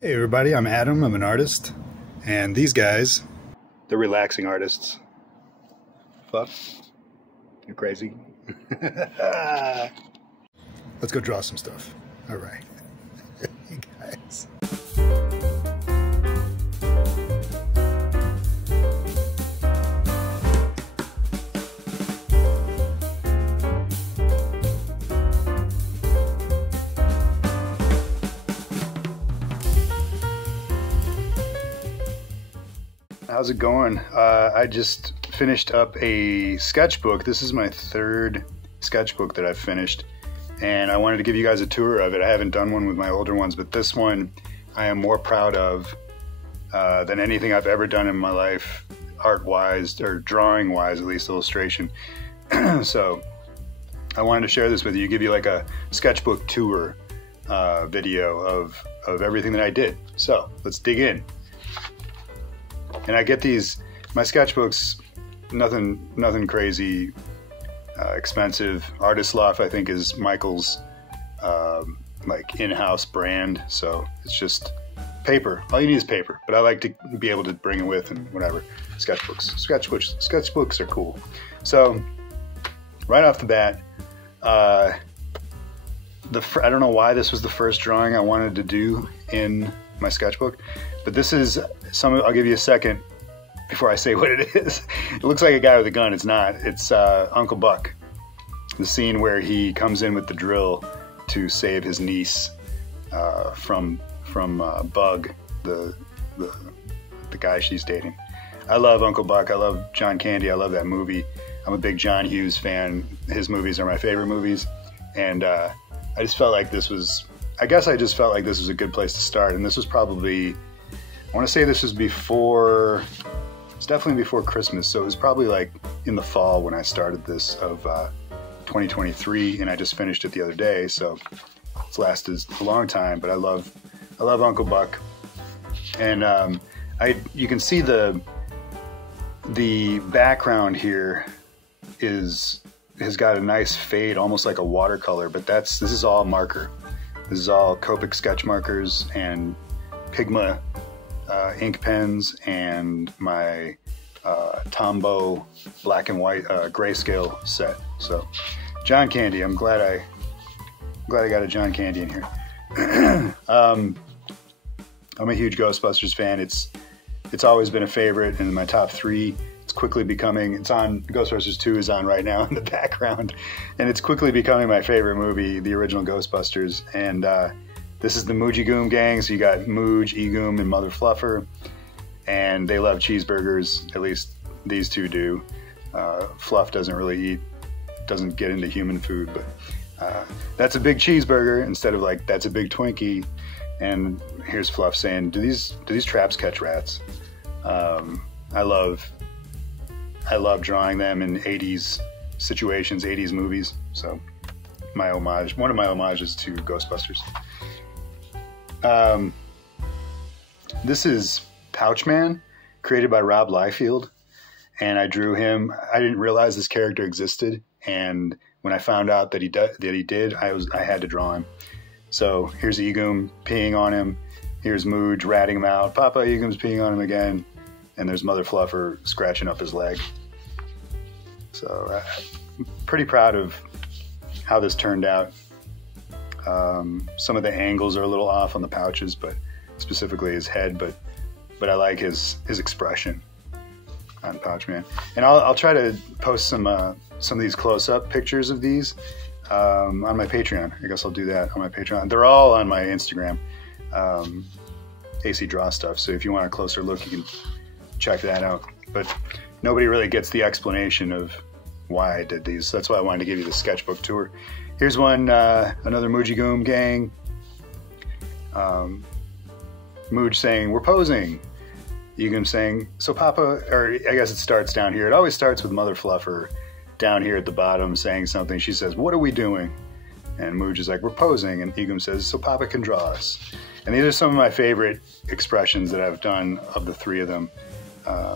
Hey everybody, I'm Adam, I'm an artist, and these guys, they're relaxing artists. Fuck, you're crazy. Let's go draw some stuff. All right, you guys. How's it going? I just finished up a sketchbook. This is my third sketchbook that I've finished, and I wanted to give you guys a tour of it. I haven't done one with my older ones, but this one I am more proud of than anything I've ever done in my life, art-wise, or drawing-wise, at least illustration. So I wanted to share this with you, give you like a sketchbook tour video of everything that I did. So let's dig in. And I get these, my sketchbooks, nothing crazy expensive. Artist Loft, I think, is Michael's like in-house brand. So it's just paper. All you need is paper. But I like to be able to bring it with and whatever. Sketchbooks are cool. So right off the bat, I don't know why this was the first drawing I wanted to do in my sketchbook, but this is I'll give you a second before I say what it is. It looks like a guy with a gun. It's not. It's Uncle Buck. The scene where he comes in with the drill to save his niece from Bug, the guy she's dating. I love Uncle Buck. I love John Candy. I love that movie. I'm a big John Hughes fan. His movies are my favorite movies, and I just felt like this was. I guess I just felt like this was a good place to start, and this was probably, I want to say this was before, it's definitely before Christmas, so it was probably like in the fall when I started this of 2023, and I just finished it the other day, so it's lasted a long time, but I love Uncle Buck, and you can see the background here has got a nice fade, almost like a watercolor, but this is all marker. This is all Copic sketch markers and Pigma ink pens and my Tombow black and white grayscale set. So John Candy, I'm glad I got a John Candy in here. I'm a huge Ghostbusters fan. It's always been a favorite in my top 3. It's quickly becoming, it's on, Ghostbusters 2 is on right now in the background, and it's quickly becoming my favorite movie, the original Ghostbusters. And this is the Moogie Goom gang, so you got Mooj, Egoom, and Mother Fluffer, and they love cheeseburgers, at least these two do. Fluff doesn't get into human food, but that's a big cheeseburger instead of like, that's a big Twinkie. And here's Fluff saying, do these traps catch rats? I love drawing them in 80s situations, 80s movies. So one of my homages to Ghostbusters. This is Pouchman, created by Rob Liefeld, and I drew him. I didn't realize this character existed, and when I found out that he did, I had to draw him. So here's Egoom peeing on him. Here's Mooj ratting him out. Papa, Egoom's peeing on him again. And there's Mother Fluffer scratching up his leg. So I'm pretty proud of how this turned out. Some of the angles are a little off on the pouches, but specifically his head, but I like his expression on Pouchman. And I'll try to post some of these close-up pictures of these on my Patreon. I guess I'll do that on my Patreon. They're all on my Instagram, AC Draw Stuff. So if you want a closer look, you can check that out. But nobody really gets the explanation of why I did these. So that's why I wanted to give you the sketchbook tour. Here's one, another Moogie Goom gang. Mooj saying, we're posing. Egoom saying, so Papa, or I guess it starts down here. It always starts with Mother Fluffer down here at the bottom saying something. She says, what are we doing? And Mooj is like, we're posing. And Egoom says, so Papa can draw us. And these are some of my favorite expressions that I've done of the 3 of them.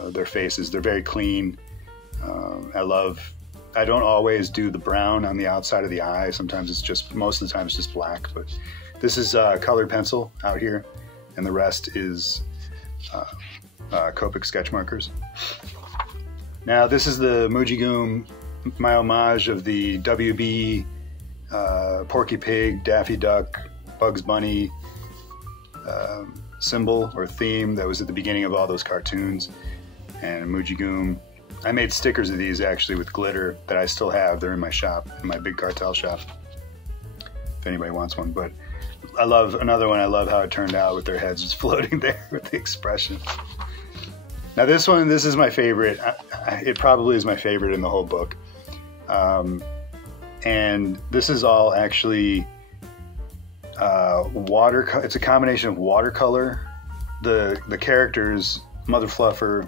Their faces, they're very clean. I don't always do the brown on the outside of the eye. Sometimes most of the time it's just black, but this is colored pencil out here. and the rest is Copic sketch markers. Now this is the Mujigoom, my homage of the WB, Porky Pig, Daffy Duck, Bugs Bunny symbol or theme that was at the beginning of all those cartoons. And Mujigoom, I made stickers of these actually with glitter that I still have. They're in my shop, in my big cartel shop, if anybody wants one. But I love another one. I love how it turned out with their heads just floating there with the expression. Now this one, this is my favorite. It probably is my favorite in the whole book. And this is all actually it's a combination of watercolor. The characters, Mother Fluffer,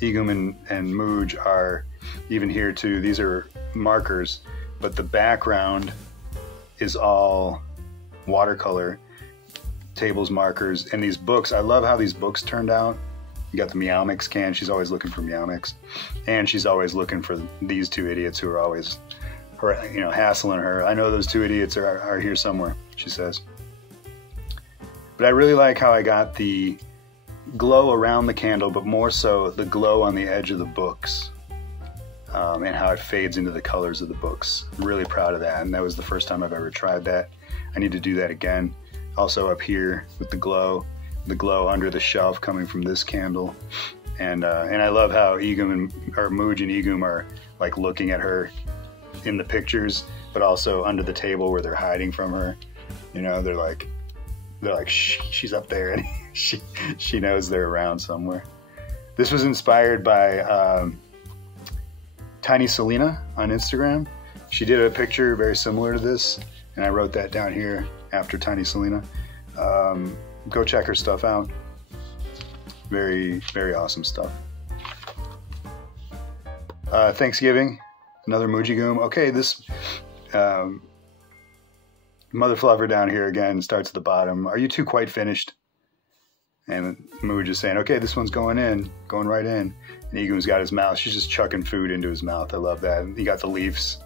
Egoom, and Mooj are even here too. These are markers, but the background is all watercolor, tables, markers, and these books. I love how these books turned out. You got the Meow Mix can. She's always looking for Meow Mix, and she's always looking for these two idiots who are always, hassling her. I know those two idiots are here somewhere, she says. But I really like how I got the glow around the candle, but more so the glow on the edge of the books, and how it fades into the colors of the books. I'm really proud of that, and that was the first time I've ever tried that. I need to do that again. Also up here with the glow under the shelf coming from this candle, and I love how Mooj and Egoom are like looking at her in the pictures, but also under the table where they're hiding from her. They're like she's up there, and she knows they're around somewhere. This was inspired by Tiny Selena on Instagram. She did a picture very similar to this, and I wrote that down here after Tiny Selena. Go check her stuff out. Very, very awesome stuff. Thanksgiving, another Mujigoom. Okay, this Mother Fluffer down here again starts at the bottom. Are you two quite finished? And Mooj is saying, okay, this one's going right in. And Egoom's got his mouth. She's just chucking food into his mouth. I love that. And you got the Leafs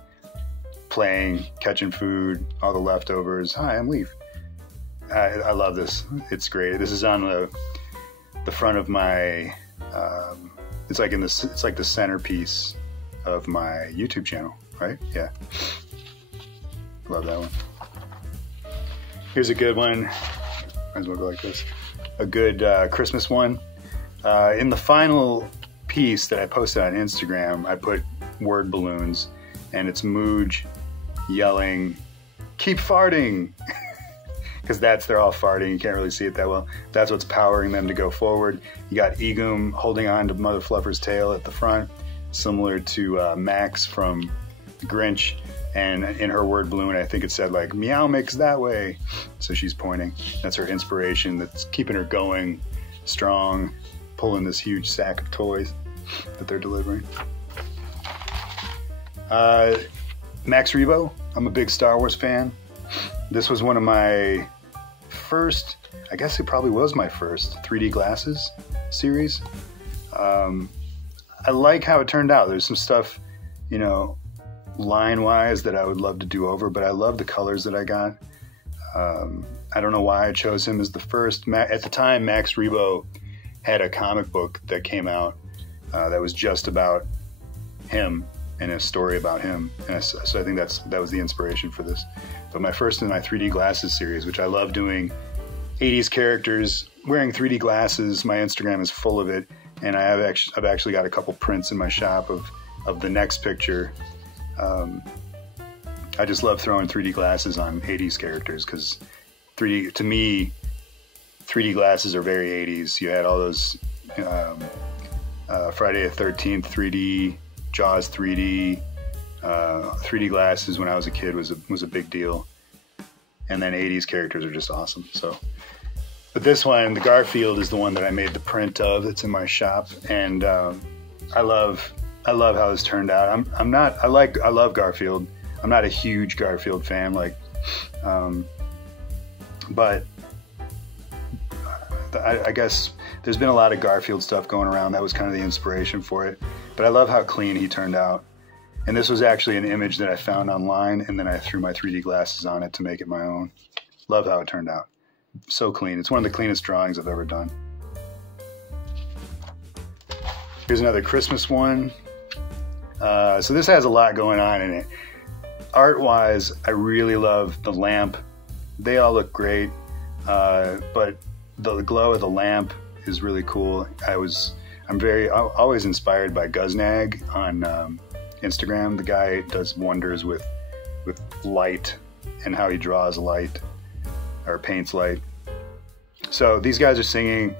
playing, catching food, all the leftovers. Hi, I'm Leaf. I love this. It's great. This is on the front of my. It's like the centerpiece of my YouTube channel, right? Yeah. Love that one. Here's a good one. Might as well go like this. A good Christmas one. In the final piece that I posted on Instagram, I put word balloons, and it's Mooj yelling, "Keep farting!" Because they're all farting. You can't really see it that well. That's what's powering them to go forward. You got Egoom holding on to Mother Fluffer's tail at the front, similar to Max from The Grinch. And in her word balloon, I think it said like, "Meow Mix that way." So she's pointing. That's her inspiration that's keeping her going strong, pulling this huge sack of toys that they're delivering. Max Rebo. I'm a big Star Wars fan. This was one of my first, I guess it probably was my first 3D glasses series. I like how it turned out. There's some stuff, line-wise that I would love to do over, but I love the colors that I got. I don't know why I chose him as the first. At the time, Max Rebo had a comic book that came out that was just about him and a story about him. And so I think that was the inspiration for this. But my first in my 3D glasses series, which I love doing 80s characters wearing 3D glasses. My Instagram is full of it, and I've actually got a couple prints in my shop of the next picture. I just love throwing 3D glasses on 80s characters because to me, 3D glasses are very 80s. You had all those Friday the 13th 3D, Jaws 3D, 3D glasses when I was a kid was a big deal. And then 80s characters are just awesome. So, but this one, the Garfield, is the one that I made the print of. It's in my shop, and I love how this turned out. I love Garfield. I'm not a huge Garfield fan, but I guess there's been a lot of Garfield stuff going around. That was kind of the inspiration for it. But I love how clean he turned out. And this was actually an image that I found online, and then I threw my 3D glasses on it to make it my own. Love how it turned out. So clean. It's one of the cleanest drawings I've ever done. Here's another Christmas one. So this has a lot going on in it. Art-wise, I really love the lamp. They all look great, but the glow of the lamp is really cool. I'm always inspired by Guznag on Instagram. The guy does wonders with light and how he draws light or paints light. So these guys are singing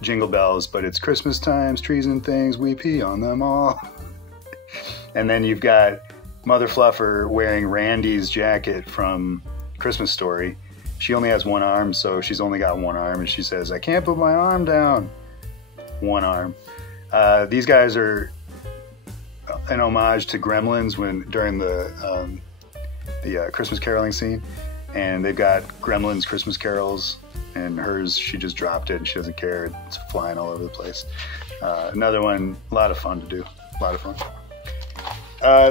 Jingle Bells, but it's Christmas times, trees and things, we pee on them all. And then you've got Mother Fluffer wearing Randy's jacket from Christmas Story. She only has one arm, so she's only got one arm, and she says, "I can't put my arm down." One arm. These guys are an homage to Gremlins during the Christmas caroling scene, and they've got Gremlins Christmas carols, and hers, she just dropped it and she doesn't care. It's flying all over the place. Another one, a lot of fun to do. A lot of fun.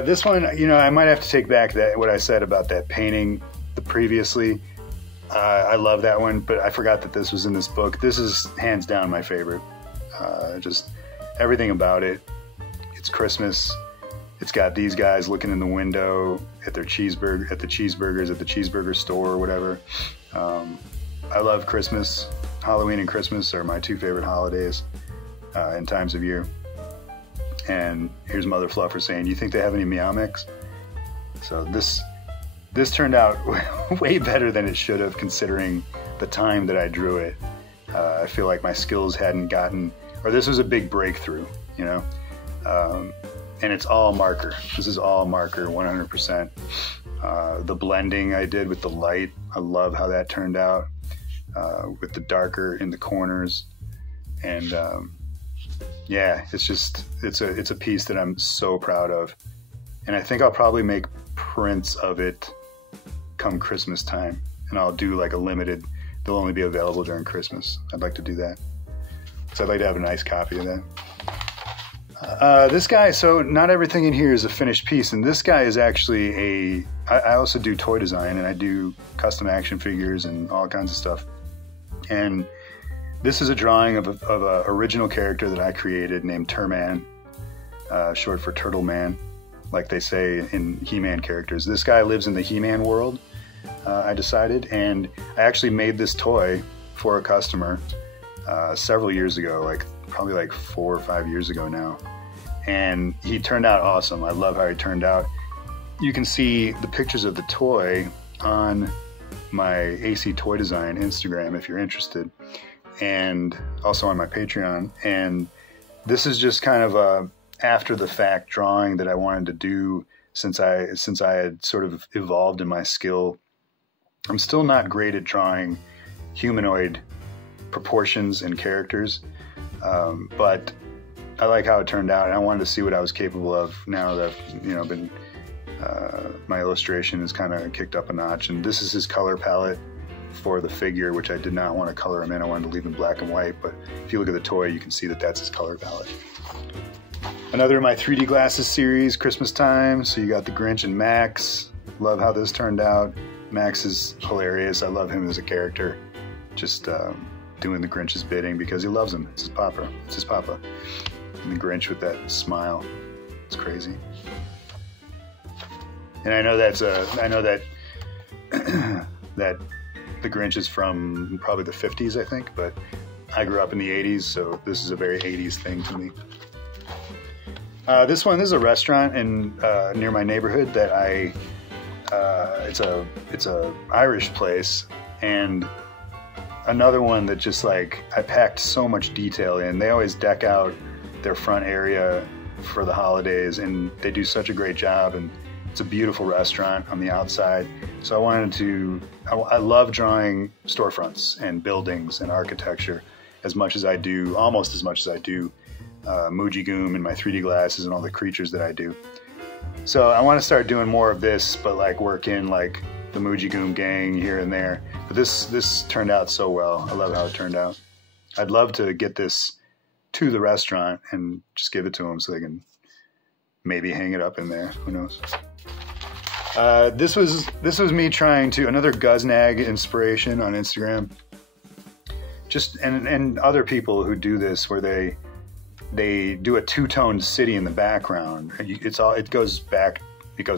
This one, you know, I might have to take back what I said about that painting previously. I love that one, but I forgot that this was in this book. This is hands down my favorite. Just everything about it. It's Christmas. It's got these guys looking in the window at the cheeseburger store or whatever. I love Christmas. Halloween and Christmas are my two favorite holidays and times of year. And here's Mother Fluffer saying, "You think they have any Meow Mix?" So this turned out way better than it should have, considering the time that I drew it. I feel like my skills hadn't gotten, or this was a big breakthrough, you know. And it's all marker. This is all marker, 100%. The blending I did with the light, I love how that turned out, with the darker in the corners. And yeah, it's a piece that I'm so proud of. And I think I'll probably make prints of it come Christmas time. And I'll do like a limited, they'll only be available during Christmas. I'd like to do that. So I'd like to have a nice copy of that. This guy, so not everything in here is a finished piece, and this guy is actually I also do toy design, and I do custom action figures and all kinds of stuff. And this is a drawing of a original character that I created named Turman, short for Turtle Man, like they say in He-Man characters. This guy lives in the He-Man world, I decided, and I actually made this toy for a customer several years ago, probably like 4 or 5 years ago now. And he turned out awesome. I love how he turned out. You can see the pictures of the toy on my AC Toy Design Instagram if you're interested, and also on my Patreon. And this is just kind of a after the fact drawing that I wanted to do since I had sort of evolved in my skill. I'm still not great at drawing humanoid proportions and characters, but I like how it turned out, and I wanted to see what I was capable of now that I've, been my illustration is kind of kicked up a notch. And this is his color palette for the figure, which I did not want to color him in. I wanted to leave him black and white, but if you look at the toy, you can see that that's his color palette. Another of my 3D glasses series, Christmas time. So you got the Grinch and Max. Love how this turned out. Max is hilarious. I love him as a character. Just doing the Grinch's bidding because he loves him. It's his papa. It's his papa. And the Grinch with that smile. It's crazy. And I know that that the Grinch is from probably the 50s, I think, but I grew up in the 80s, so this is a very 80s thing to me. This is a restaurant near my neighborhood that it's a Irish place, and another one that just I packed so much detail in. They always deck out their front area for the holidays, and they do such a great job, and it's a beautiful restaurant on the outside. So I love drawing storefronts and buildings and architecture almost as much as I do Muji Goom and my 3D glasses and all the creatures that I do. So I want to start doing more of this, but work in the Muji Goom gang here and there. But this turned out so well. I love how it turned out. I'd love to get this to the restaurant and just give it to them so they can maybe hang it up in there. Who knows? This was me trying to, another Guznag inspiration on Instagram. Just and other people who do this, where they do a two-toned city in the background. It goes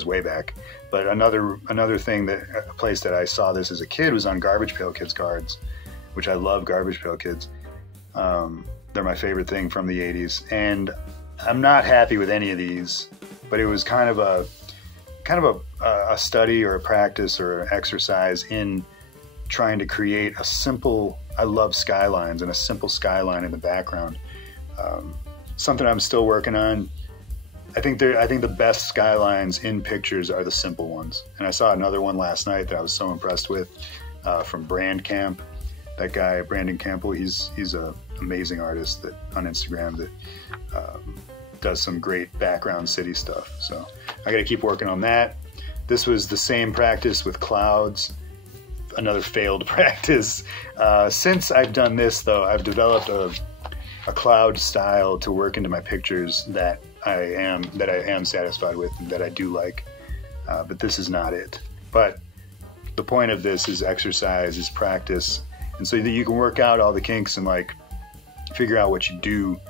way back. But another thing, that a place that I saw this as a kid was on Garbage Pail Kids cards, which I love. Garbage Pail Kids. They're my favorite thing from the 80s, and I'm not happy with any of these, but it was kind of a study or a practice or an exercise in trying to create a simple, I love skylines, and a simple skyline in the background. Something I'm still working on. I think the best skylines in pictures are the simple ones. And I saw another one last night that I was so impressed with, from Brand Camp. That guy, Brandon Campbell, he's an amazing artist on Instagram that does some great background city stuff. So I got to keep working on that. This was the same practice with clouds. Another failed practice. Since I've done this, though, I've developed a cloud style to work into my pictures that I am satisfied with and that I do like. But this is not it. But the point of this is exercise, is practice, and so that you can work out all the kinks and like figure out what you do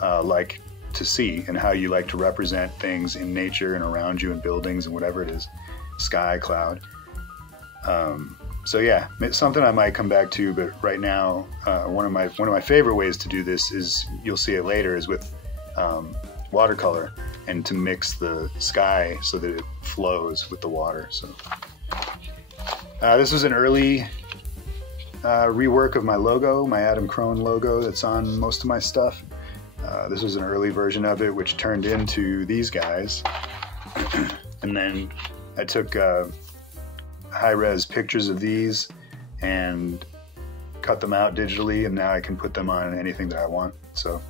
like to see, and how you like to represent things in nature and around you, and buildings and whatever it is, sky, cloud. So yeah, it's something I might come back to, but right now, one of my favorite ways to do this is, you'll see it later, is with watercolor, and to mix the sky so that it flows with the water. So this was an early rework of my logo, my Adam Crone logo that's on most of my stuff. This was an early version of it, which turned into these guys. And then I took high-res pictures of these and cut them out digitally, and now I can put them on anything that I want. So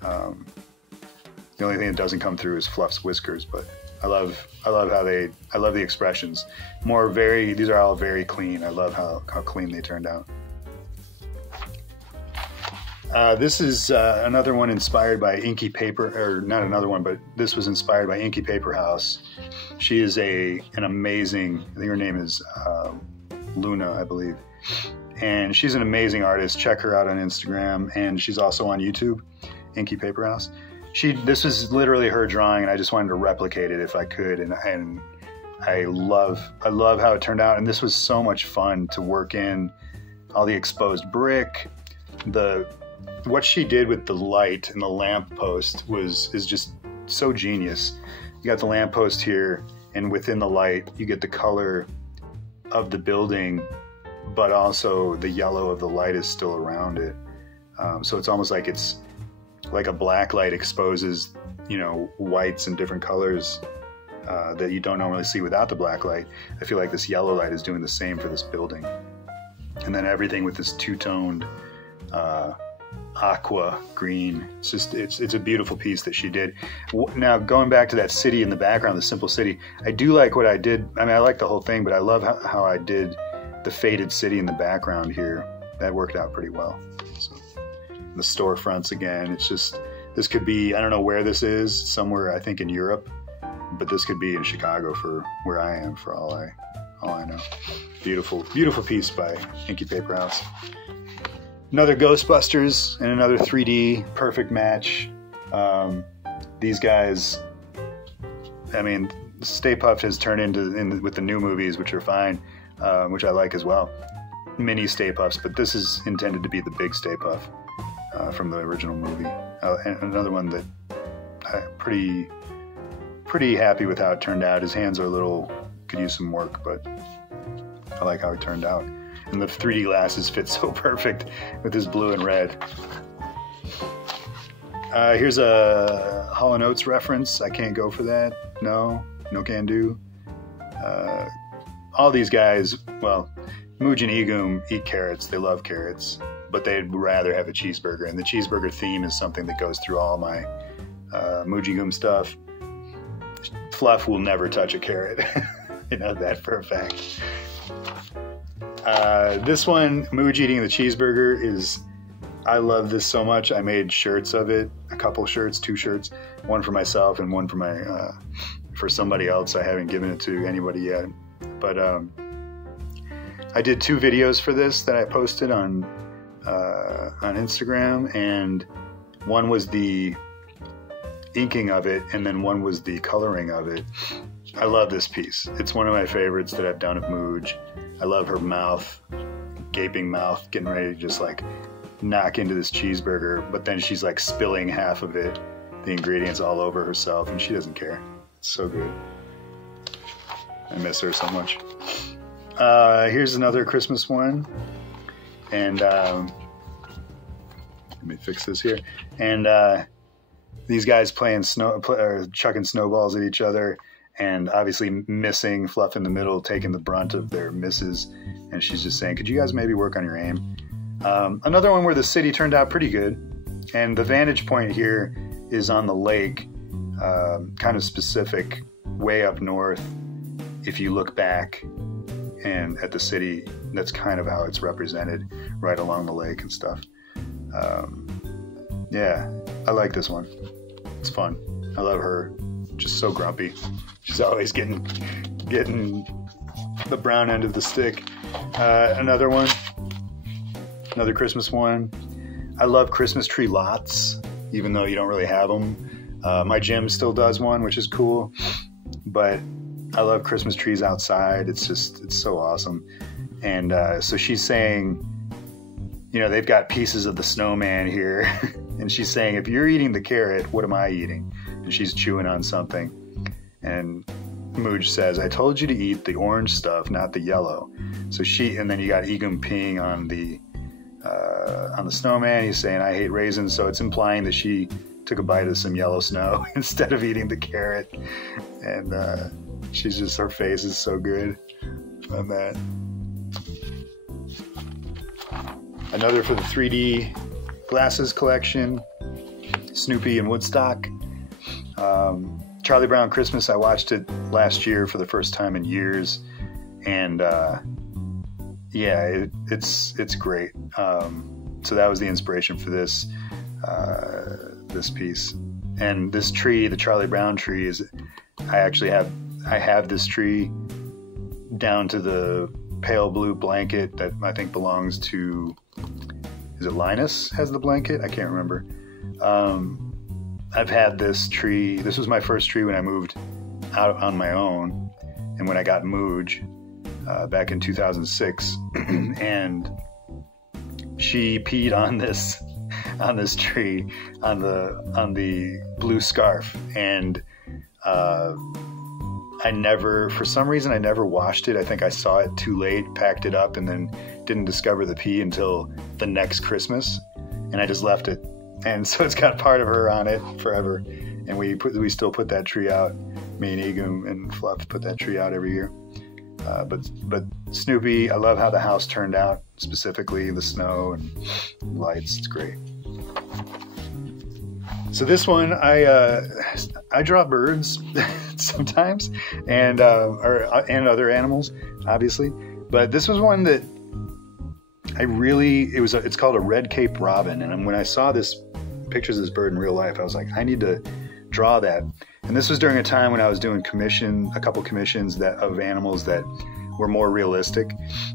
the only thing that doesn't come through is Fluff's whiskers, but I love the expressions. These are all very clean. I love how clean they turned out. This is another one inspired by Inky Paper, or not another one, but this was inspired by Inky Paper House. She is an amazing, I think her name is Luna, I believe. And she's an amazing artist. Check her out on Instagram, and she's also on YouTube, Inky Paper House. This was literally her drawing, and I just wanted to replicate it if I could, and I love how it turned out. And this was so much fun to work in all the exposed brick. What she did with the light and the lamp post is just so genius. You got the lamp post here, and within the light you get the color of the building, but also the yellow of the light is still around it. So it's almost like it's like a black light exposes, whites and different colors that you don't normally see without the black light. I feel like this yellow light is doing the same for this building. And then everything with this two-toned aqua green. It's a beautiful piece that she did. Now, going back to that city in the background, the simple city, I do like what I did. I mean, I like the whole thing, but I love how I did the faded city in the background here. That worked out pretty well. So, the storefronts again, it's just, this could be, I don't know where this is, somewhere I think in Europe, but this could be in Chicago for where I am, for all I know. Beautiful, beautiful piece by Inky Paper House. Another Ghostbusters and another 3D perfect match. These guys, I mean, Stay Puft has turned into, with the new movies, which are fine, which I like as well, mini Stay Puffs, but this is intended to be the big Stay Puft from the original movie. And another one that I'm pretty happy with how it turned out. His hands are could use some work, but I like how it turned out. And the 3D glasses fit so perfect with his blue and red. Here's a Hall & Oates reference. I can't go for that. No can do. All these guys, well, Mooj and Egoom eat carrots. They love carrots, but they'd rather have a cheeseburger. And the cheeseburger theme is something that goes through all my Mooj Egoom stuff. Fluff will never touch a carrot. I know that for a fact. This one, Mooj eating the cheeseburger, I love this so much. I made shirts of it, a couple shirts, 2 shirts, one for myself and one for my for somebody else. I haven't given it to anybody yet. But I did 2 videos for this that I posted on Instagram, and one was the inking of it, and then one was the coloring of it. I love this piece. It's one of my favorites that I've done of Mooj. I love her mouth, gaping mouth, getting ready to just like knock into this cheeseburger, but then she's like spilling half of it, the ingredients all over herself, and she doesn't care. It's so good. I miss her so much. Here's another Christmas one, and let me fix this here. And these guys playing chucking snowballs at each other, and obviously missing. Fluff in the middle, taking the brunt of their misses, and she's just saying, "Could you guys maybe work on your aim?" Another one where the city turned out pretty good, and the vantage point here is on the lake, kind of specific, way up north. If you look back and at the city, that's kind of how it's represented, right along the lake and stuff. Yeah, I like this one. It's fun. I love her. Just so grumpy. She's always getting the brown end of the stick. Another one. Another Christmas one. I love Christmas tree lots, even though you don't really have them. My gym still does one, which is cool. But I love Christmas trees outside. It's so awesome. And so she's saying, you know, they've got pieces of the snowman here. And she's saying, if you're eating the carrot, what am I eating? And she's chewing on something. And Mooj says, I told you to eat the orange stuff, not the yellow. So and then you got Egum peeing on the snowman. He's saying, I hate raisins. So it's implying that she took a bite of some yellow snow instead of eating the carrot. And she's just, her face is so good on that. Another for the 3D glasses collection, Snoopy and Woodstock. Charlie Brown Christmas, I watched it last year for the first time in years, and yeah, it's great. So that was the inspiration for this piece. And this tree, the Charlie Brown tree, I have this tree down to the pale blue blanket that I think belongs to, is it Linus has the blanket? I can't remember. I've had this tree. This was my first tree when I moved out on my own, and when I got Mooj back in 2006, and she peed on this tree on the blue scarf, and for some reason I never washed it. I think I saw it too late, packed it up, and then didn't discover the pee until the next Christmas, and I just left it. And so it's got part of her on it forever. And we still put that tree out. Me and Egum and Fluff put that tree out every year. But Snoopy, I love how the house turned out, specifically the snow and lights. It's great. So this one, I draw birds sometimes, and other animals, obviously. But this was one that it's called a red cape robin. And when I saw pictures of this bird in real life, I was like, I need to draw that. And this was during a time when I was doing a couple commissions of animals that were more realistic.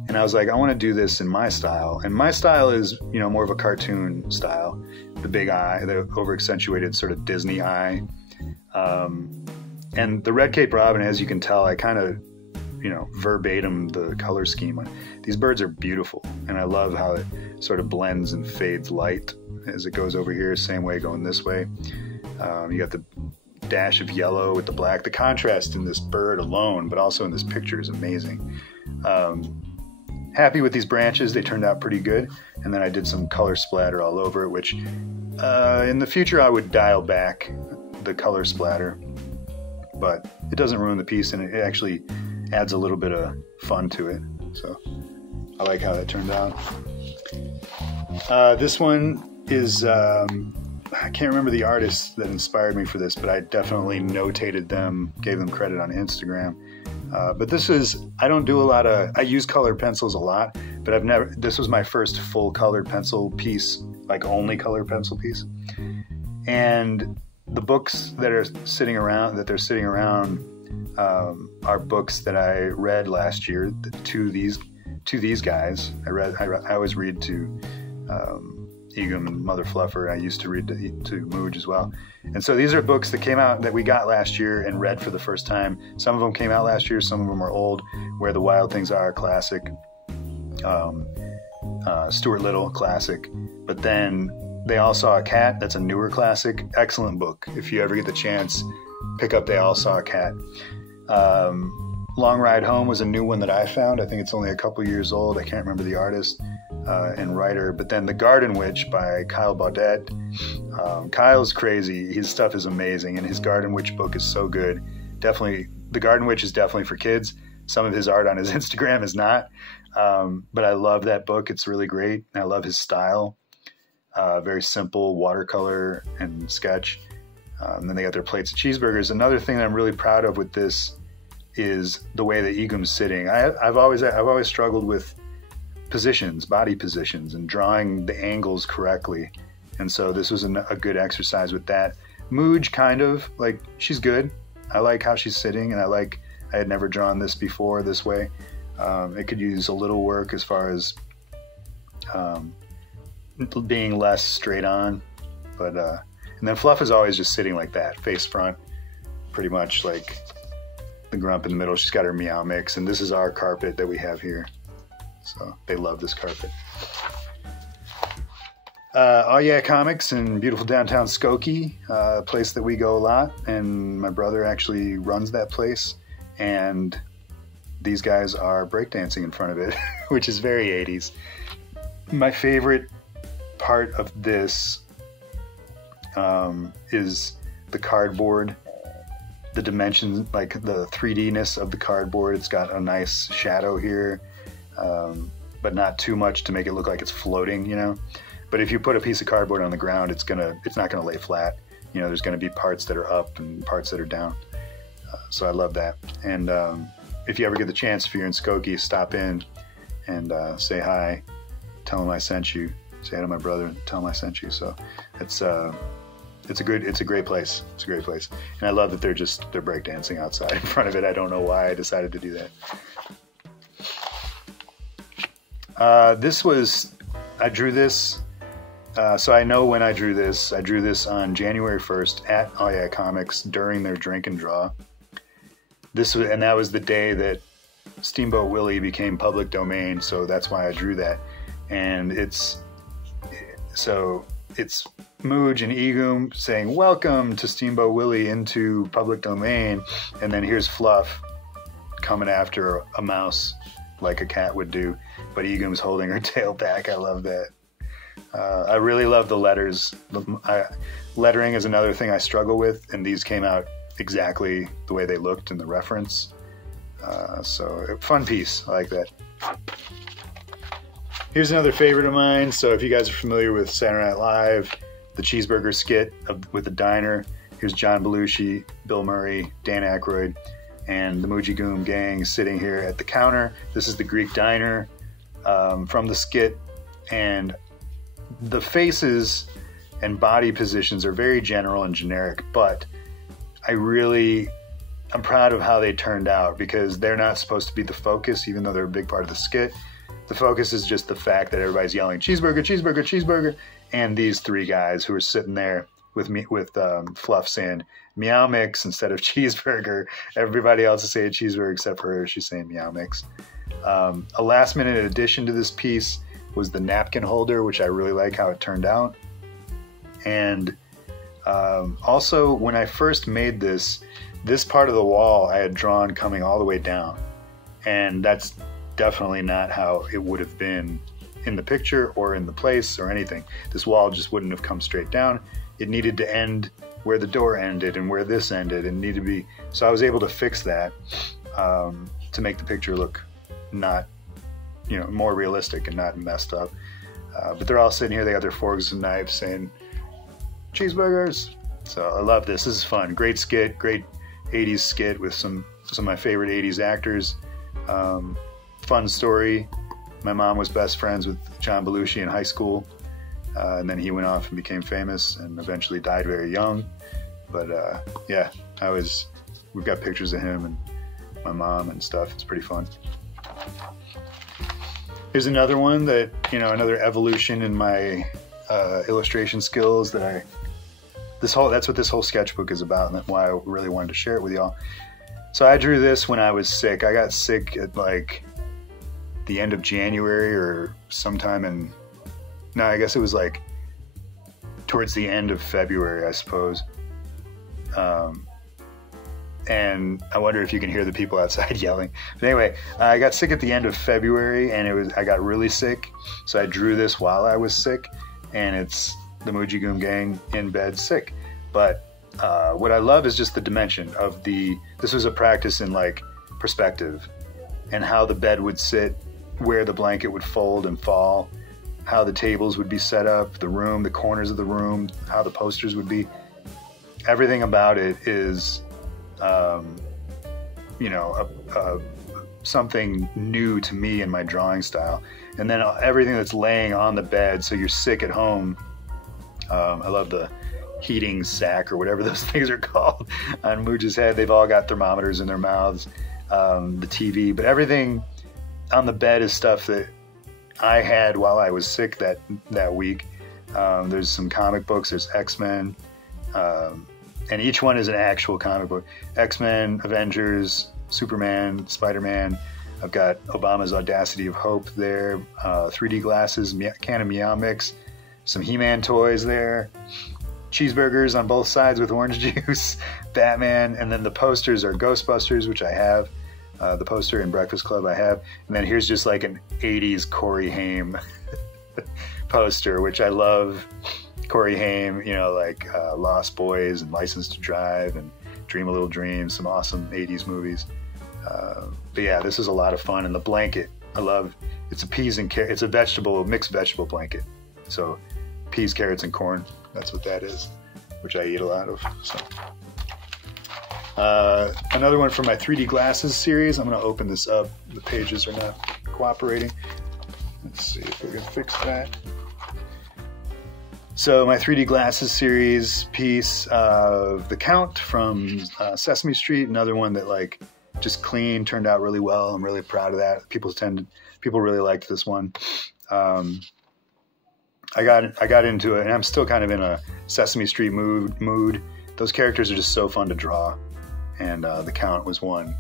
And I was like, I want to do this in my style. And my style is, more of a cartoon style. The big eye, the over accentuated sort of Disney eye. And the red cape robin, as you can tell, I kind of, verbatim the color scheme. These birds are beautiful, and I love how it sort of blends and fades light as it goes over here, same way going this way. You got the dash of yellow with the black. The contrast in this bird alone, but also in this picture, is amazing. Happy with these branches. They turned out pretty good. And then I did some color splatter all over it, which in the future I would dial back the color splatter, but it doesn't ruin the piece, and it actually adds a little bit of fun to it. So I like how that turned out. This one is, I can't remember the artist that inspired me for this, but I definitely notated them, gave them credit on Instagram. But I don't do I use colored pencils a lot, but this was my first full colored pencil piece, like only colored pencil piece. And the books that they're sitting around, are books that I read last year to these guys. I always read to Egum and Mother Fluffer. I used to read to Mooj as well. And so these are books that came out that we got last year and read for the first time. Some of them came out last year, some of them are old. Where the Wild Things Are, classic. Stuart Little, classic. But then They All Saw a Cat, that's a newer classic. Excellent book. If you ever get the chance, pick up They All Saw a Cat. Long Ride Home was a new one that I found. I think it's only a couple years old. I can't remember the artist and writer. But then The Garden Witch by Kyle Baudette. Kyle's crazy. His stuff is amazing, and his Garden Witch book is so good. Definitely, The Garden Witch is definitely for kids. Some of his art on his Instagram is not. But I love that book. It's really great. I love his style. Very simple watercolor and sketch. And then they got their plates of cheeseburgers. Another thing that I'm really proud of with this is the way that Egum's sitting. I've always struggled with positions, body positions, and drawing the angles correctly. And so this was a good exercise with that. Mooj, kind of, like, she's good. I like how she's sitting, and I had never drawn this before this way. It could use a little work as far as being less straight on. But and then Fluff is always just sitting like that, face front, pretty much like the Grump in the middle. She's got her Meow Mix, and this is our carpet that we have here. So they love this carpet. Oh Yeah Comics in beautiful downtown Skokie, a place that we go a lot, and my brother actually runs that place, and these guys are breakdancing in front of it, which is very 80s. My favorite part of this is the cardboard, the dimensions, like the 3D-ness of the cardboard. It's got a nice shadow here, but not too much to make it look like it's floating, you know. But if you put a piece of cardboard on the ground, it's not gonna lay flat. You know, there's gonna be parts that are up and parts that are down. So I love that. And if you ever get the chance, if you're in Skokie, stop in and say hi. Tell them I sent you. Say hi to my brother and tell him I sent you. So it's a great place. It's a great place. And I love that they're breakdancing outside in front of it. I don't know why I decided to do that. I drew this. So I know when I drew this. I drew this on January 1st at Oh Yeah Comics during their drink and draw. And that was the day that Steamboat Willie became public domain, so that's why I drew that. And it's Mooj and Egum saying, "Welcome to Steamboat Willie into public domain," and then here's Fluff coming after a mouse like a cat would do, but Egum's holding her tail back. I love that. I really love the letters. Lettering is another thing I struggle with, and these came out exactly the way they looked in the reference. So fun piece. I like that. Here's another favorite of mine. So if you guys are familiar with Saturday Night Live, the cheeseburger skit with the diner, here's John Belushi, Bill Murray, Dan Aykroyd, and the Mooj Goom gang sitting here at the counter. This is the Greek diner from the skit, and the faces and body positions are very general and generic, but I'm proud of how they turned out, because they're not supposed to be the focus, even though they're a big part of the skit. The focus is just the fact that everybody's yelling, "Cheeseburger, cheeseburger, cheeseburger," and these three guys who are sitting there with Fluff saying Meow Mix instead of cheeseburger. Everybody else is saying cheeseburger except for her. She's saying Meow Mix. A last minute addition to this piece was the napkin holder, which I really like how it turned out. And also, when I first made this part of the wall I had drawn coming all the way down, and that's definitely not how it would have been in the picture or in the place or anything. This wall just wouldn't have come straight down. It needed to end where the door ended and where this ended, and needed to be, so I was able to fix that to make the picture look not, more realistic and not messed up. But they're all sitting here, they got their forks and knives saying cheeseburgers. So I love this. This is fun. Great skit, great 80s skit with some of my favorite 80s actors. Fun story. My mom was best friends with John Belushi in high school, and then he went off and became famous and eventually died very young. But yeah, I was we've got pictures of him and my mom and stuff. It's pretty fun. Here's another one that, you know, another evolution in my illustration skills that that's what this whole sketchbook is about, and why I really wanted to share it with y'all. So I drew this when I was sick. I got sick at like the end of January or sometime in, no, I guess it was like towards the end of February, I suppose. And I wonder if you can hear the people outside yelling. But anyway, I got sick at the end of February, and I got really sick. So I drew this while I was sick, and it's the Mujigoom gang in bed sick. But what I love is just the dimension of this was a practice in like perspective and how the bed would sit, where the blanket would fold and fall, how the tables would be set up, the room, the corners of the room, how the posters would be. Everything about it is, you know, something new to me in my drawing style. And then everything that's laying on the bed, so you're sick at home. I love the heating sack or whatever those things are called on Mooge's head. They've all got thermometers in their mouths, the TV, but everything on the bed is stuff that I had while I was sick that week. There's some comic books, there's X-Men, and each one is an actual comic book. X-Men, Avengers, Superman, Spider-Man. I've got Obama's Audacity of Hope there, 3D glasses, can of Meow Mix, some He-Man toys there, cheeseburgers on both sides with orange juice, Batman, and then the posters are Ghostbusters, which I have, the poster in Breakfast Club I have, and then here's just like an 80s Corey Haim poster, which I love. Corey Haim, you know, like Lost Boys and License to Drive and Dream a Little Dream, some awesome 80s movies. But yeah, this is a lot of fun. And the blanket, I love, it's a peas and carrot, it's a mixed vegetable blanket. So peas, carrots, and corn, that's what that is, which I eat a lot of. So. Another one from my 3D glasses series. I'm going to open this up. The pages are not cooperating. Let's see if we can fix that. So my 3D glasses series piece of The Count from Sesame Street, another one that like just clean, turned out really well. I'm really proud of that. People really liked this one. I got into it, and I'm still kind of in a Sesame Street mood. Those characters are just so fun to draw, and The Count was one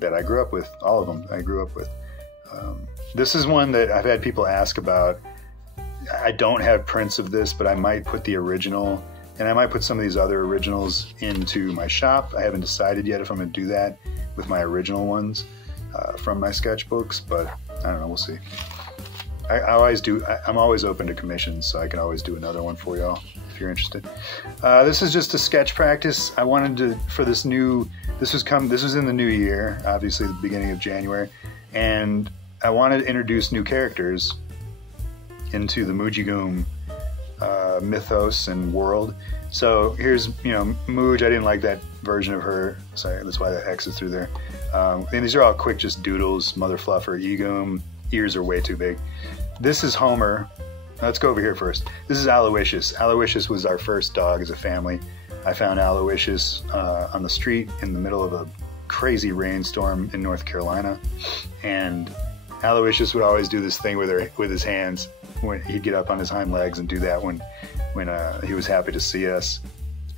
that I grew up with. All of them I grew up with. This is one that I've had people ask about. I don't have prints of this, but I might put the original, and I might put some of these other originals into my shop. I haven't decided yet if I'm going to do that with my original ones from my sketchbooks, but I don't know. We'll see. I always do. I'm always open to commissions, so I can always do another one for y'all if you're interested. This is just a sketch practice. I wanted to, for this new, this was in the new year, obviously the beginning of January, and I wanted to introduce new characters into the Mujigoom mythos and world. So here's, you know, Mooj. I didn't like that version of her. Sorry, that's why that X is through there. And these are all quick, just doodles. Mother Fluffer, Egoom. Ears are way too big. This is Homer. Let's go over here first. This is Aloysius. Aloysius was our first dog as a family. I found Aloysius on the street in the middle of a crazy rainstorm in North Carolina, and Aloysius would always do this thing with his hands. When he'd get up on his hind legs and do that when he was happy to see us.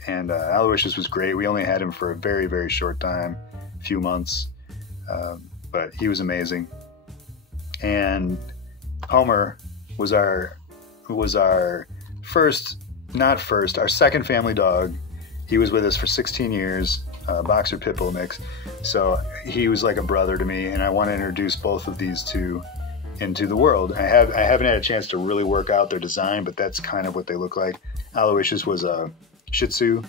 And Aloysius was great. We only had him for a very, very short time, a few months, but he was amazing. And Homer was our our second family dog. He was with us for 16 years, boxer pit bull mix. So he was like a brother to me, and I want to introduce both of these two into the world. I haven't had a chance to really work out their design, but that's kind of what they look like. Aloysius was a Shih Tzu,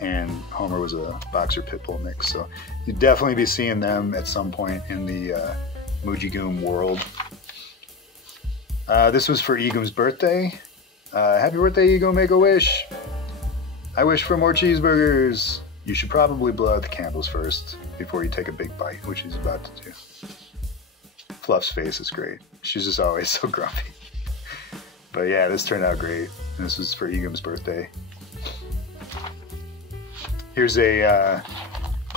and Homer was a boxer pit bull mix. So you'd definitely be seeing them at some point in the Mujigoom world. This was for Egoom's birthday. Happy birthday, Egoom, make a wish. I wish for more cheeseburgers. You should probably blow out the candles first before you take a big bite, which he's about to do. Fluff's face is great. She's just always so grumpy. But yeah, this turned out great. This was for Egoom's birthday. Here's a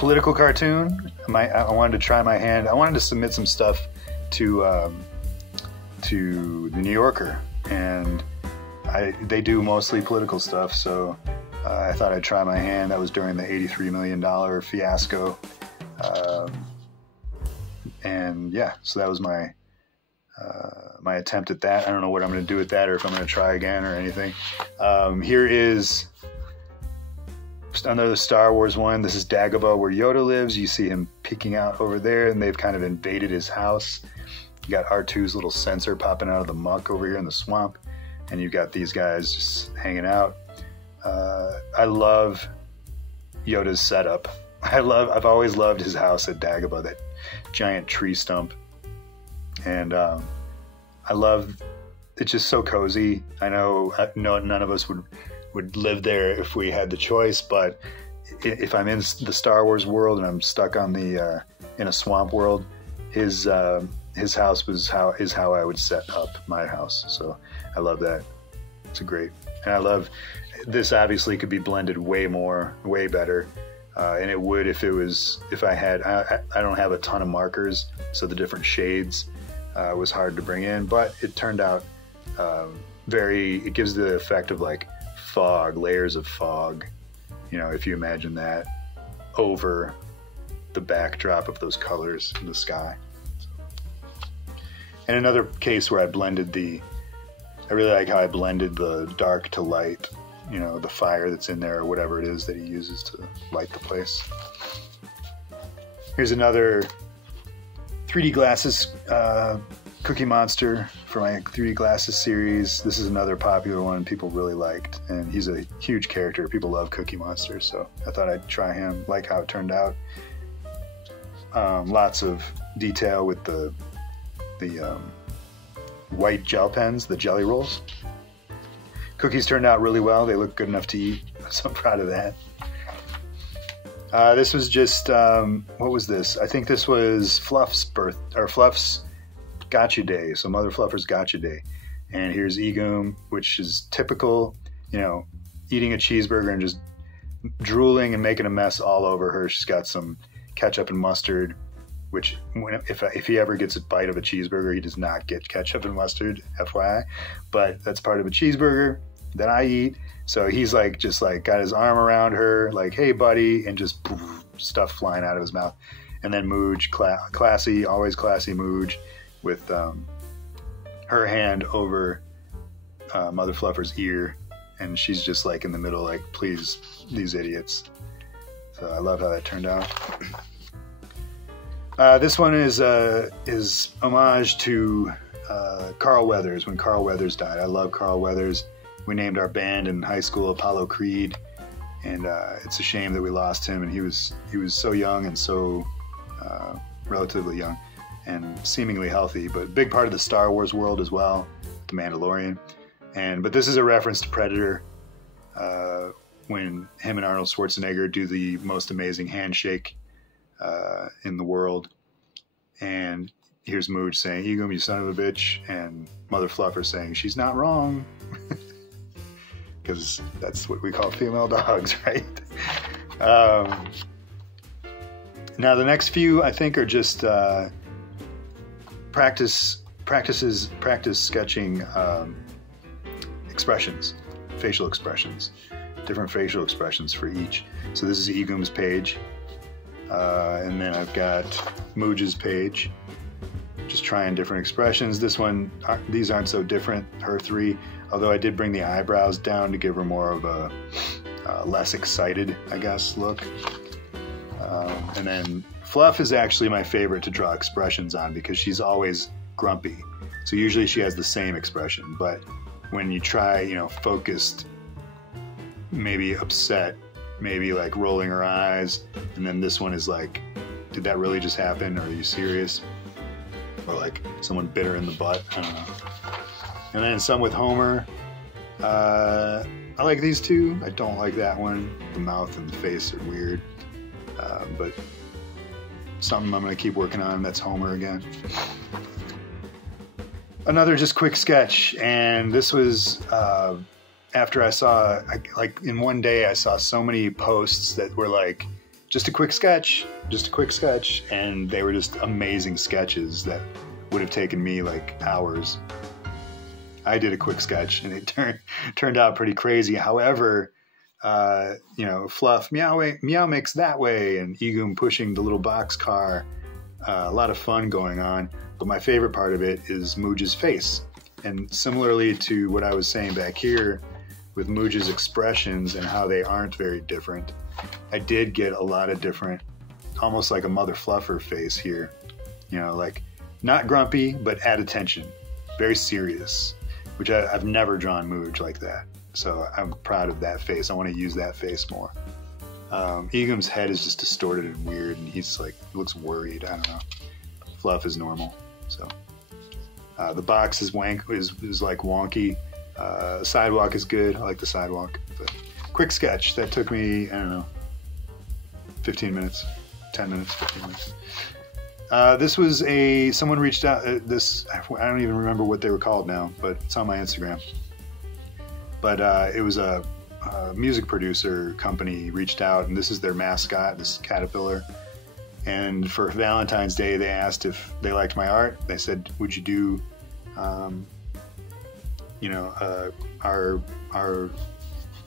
political cartoon. I wanted to try my hand. I wanted to submit some stuff to the New Yorker, and they do mostly political stuff, so I thought I'd try my hand. That was during the $83 million fiasco. And yeah, so that was my attempt at that. I don't know what I'm going to do with that, or if I'm going to try again or anything. Here is another Star Wars one. This is Dagobah, where Yoda lives. You see him peeking out over there, and they've kind of invaded his house. You got R2's little sensor popping out of the muck over here in the swamp, and you've got these guys just hanging out. I love Yoda's setup. I've always loved his house at Dagobah, that giant tree stump. And I love, it's just so cozy. I know none of us would live there if we had the choice, but if I'm in the Star Wars world and I'm stuck on in a swamp world, his house is how I would set up my house. So I love that. It's great. And I love this. Obviously could be blended way better. And it would if I had, I don't have a ton of markers, so the different shades was hard to bring in, but it turned out it gives the effect of like fog, layers of fog, if you imagine that over the backdrop of those colors in the sky. And another case where I really like how I blended the dark to light, the fire that's in there or whatever it is that he uses to light the place. Here's another 3D glasses Cookie Monster for my 3D glasses series. This is another popular one people really liked, and he's a huge character. People love Cookie Monster, so I thought I'd try him, like how it turned out. Lots of detail with the white gel pens, the jelly rolls. Cookies turned out really well. They look good enough to eat, so I'm proud of that. This was just, what was this? I think this was Fluff's Gotcha Day. So Mother Fluffer's Gotcha Day. And here's Egoom, which is typical, eating a cheeseburger and just drooling and making a mess all over her. She's got some ketchup and mustard, which if he ever gets a bite of a cheeseburger, he does not get ketchup and mustard, FYI. But that's part of a cheeseburger that I eat. So he's just got his arm around her, like, hey, buddy, and just poof, stuff flying out of his mouth. And then Mooj, classy, always classy Mooj, with her hand over Mother Fluffer's ear. And she's just in the middle, please, these idiots. So I love how that turned out. This one is homage to Carl Weathers, when Carl Weathers died. I love Carl Weathers. We named our band in high school Apollo Creed, and it's a shame that we lost him. And he was so young and so relatively young and seemingly healthy, but a big part of the Star Wars world as well, The Mandalorian. But this is a reference to Predator, when him and Arnold Schwarzenegger do the most amazing handshake in the world. And here's Mooj saying, Egoom, you son of a bitch, and Mother Fluffer saying, she's not wrong. Because that's what we call female dogs, right? Now the next few, I think, are just practice sketching expressions, facial expressions, different facial expressions for each. So this is Egoom's page. And then I've got Mooj's page, just trying different expressions. This one, these aren't so different, her three, although I did bring the eyebrows down to give her more of a less excited, I guess, look. And then Fluff is actually my favorite to draw expressions on because she's always grumpy. So usually she has the same expression, but when you try, focused, maybe upset, maybe rolling her eyes, and then this one is did that really just happen? Or are you serious? Or someone bit her in the butt. I don't know. And then some with Homer. I like these two. I don't like that one. The mouth and the face are weird. But something I'm going to keep working on. That's Homer again. Another just quick sketch. And this was after I saw, in one day I saw so many posts that were just a quick sketch, and they were just amazing sketches that would have taken me like hours. I did a quick sketch, and it turned out pretty crazy. However, you know, Fluff meow makes that way, and Egum pushing the little box car. A lot of fun going on, but my favorite part of it is Mooj's face. And similarly to what I was saying back here with Mooj's expressions and how they aren't very different, I did get a lot of different, almost like a Mother Fluffer face here. You know, like not grumpy, but at attention, very serious, which I've never drawn Mooj like that. So I'm proud of that face. I want to use that face more. Egum's head is just distorted and weird, and he's like, looks worried. I don't know. Fluff is normal. So the box is like wonky. The sidewalk is good. I like the sidewalk. But quick sketch that took me, I don't know, 15 minutes, 10 minutes, 15 minutes. This was someone reached out. I don't even remember what they were called now, but it's on my Instagram. But it was a music producer company reached out, and this is their mascot, this caterpillar. And for Valentine's Day, they asked if they liked my art. They said, "Would you do, you know, our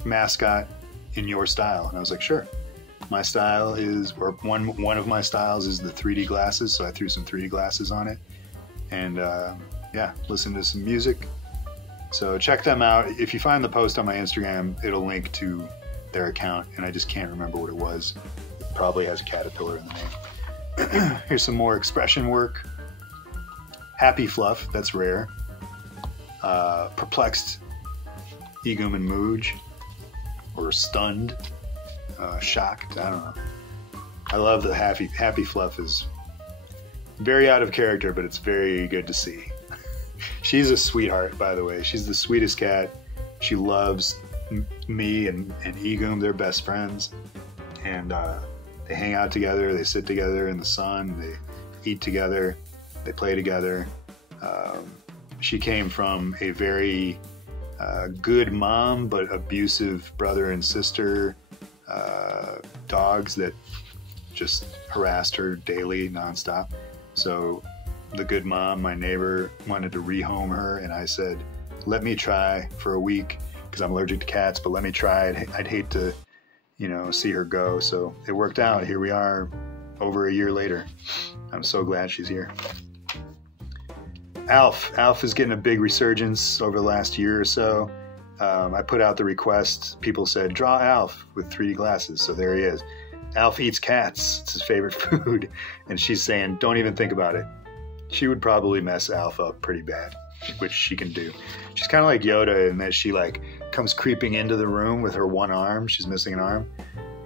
mascot in your style?" And I was like, "Sure." My style is, or one of my styles is the 3D glasses, so I threw some 3D glasses on it, and yeah, listen to some music. So check them out. If you find the post on my Instagram, it'll link to their account, and I just can't remember what it was. It probably has a caterpillar in the name. Here's some more expression work. Happy Fluff, that's rare. Perplexed Egum and Mooj, or stunned, shocked, I don't know. I love the happy Fluff is very out of character, but it's very good to see. She's a sweetheart, by the way. She's the sweetest cat. She loves me and Egum. They're best friends. And they hang out together. They sit together in the sun. They eat together. They play together. She came from a very good mom, but abusive brother and sister. Dogs that just harassed her daily, nonstop. So the good mom, my neighbor, wanted to rehome her, and I said, let me try for a week, because I'm allergic to cats, but let me try. I'd hate to, you know, see her go. So it worked out. Here we are over a year later. I'm so glad she's here. Alf is getting a big resurgence over the last year or so. I put out the request. People said, draw Alf with 3D glasses. So there he is. Alf eats cats. It's his favorite food. And she's saying, don't even think about it. She would probably mess Alf up pretty bad, which she can do. She's kind of like Yoda in that she like comes creeping into the room with her one arm. She's missing an arm.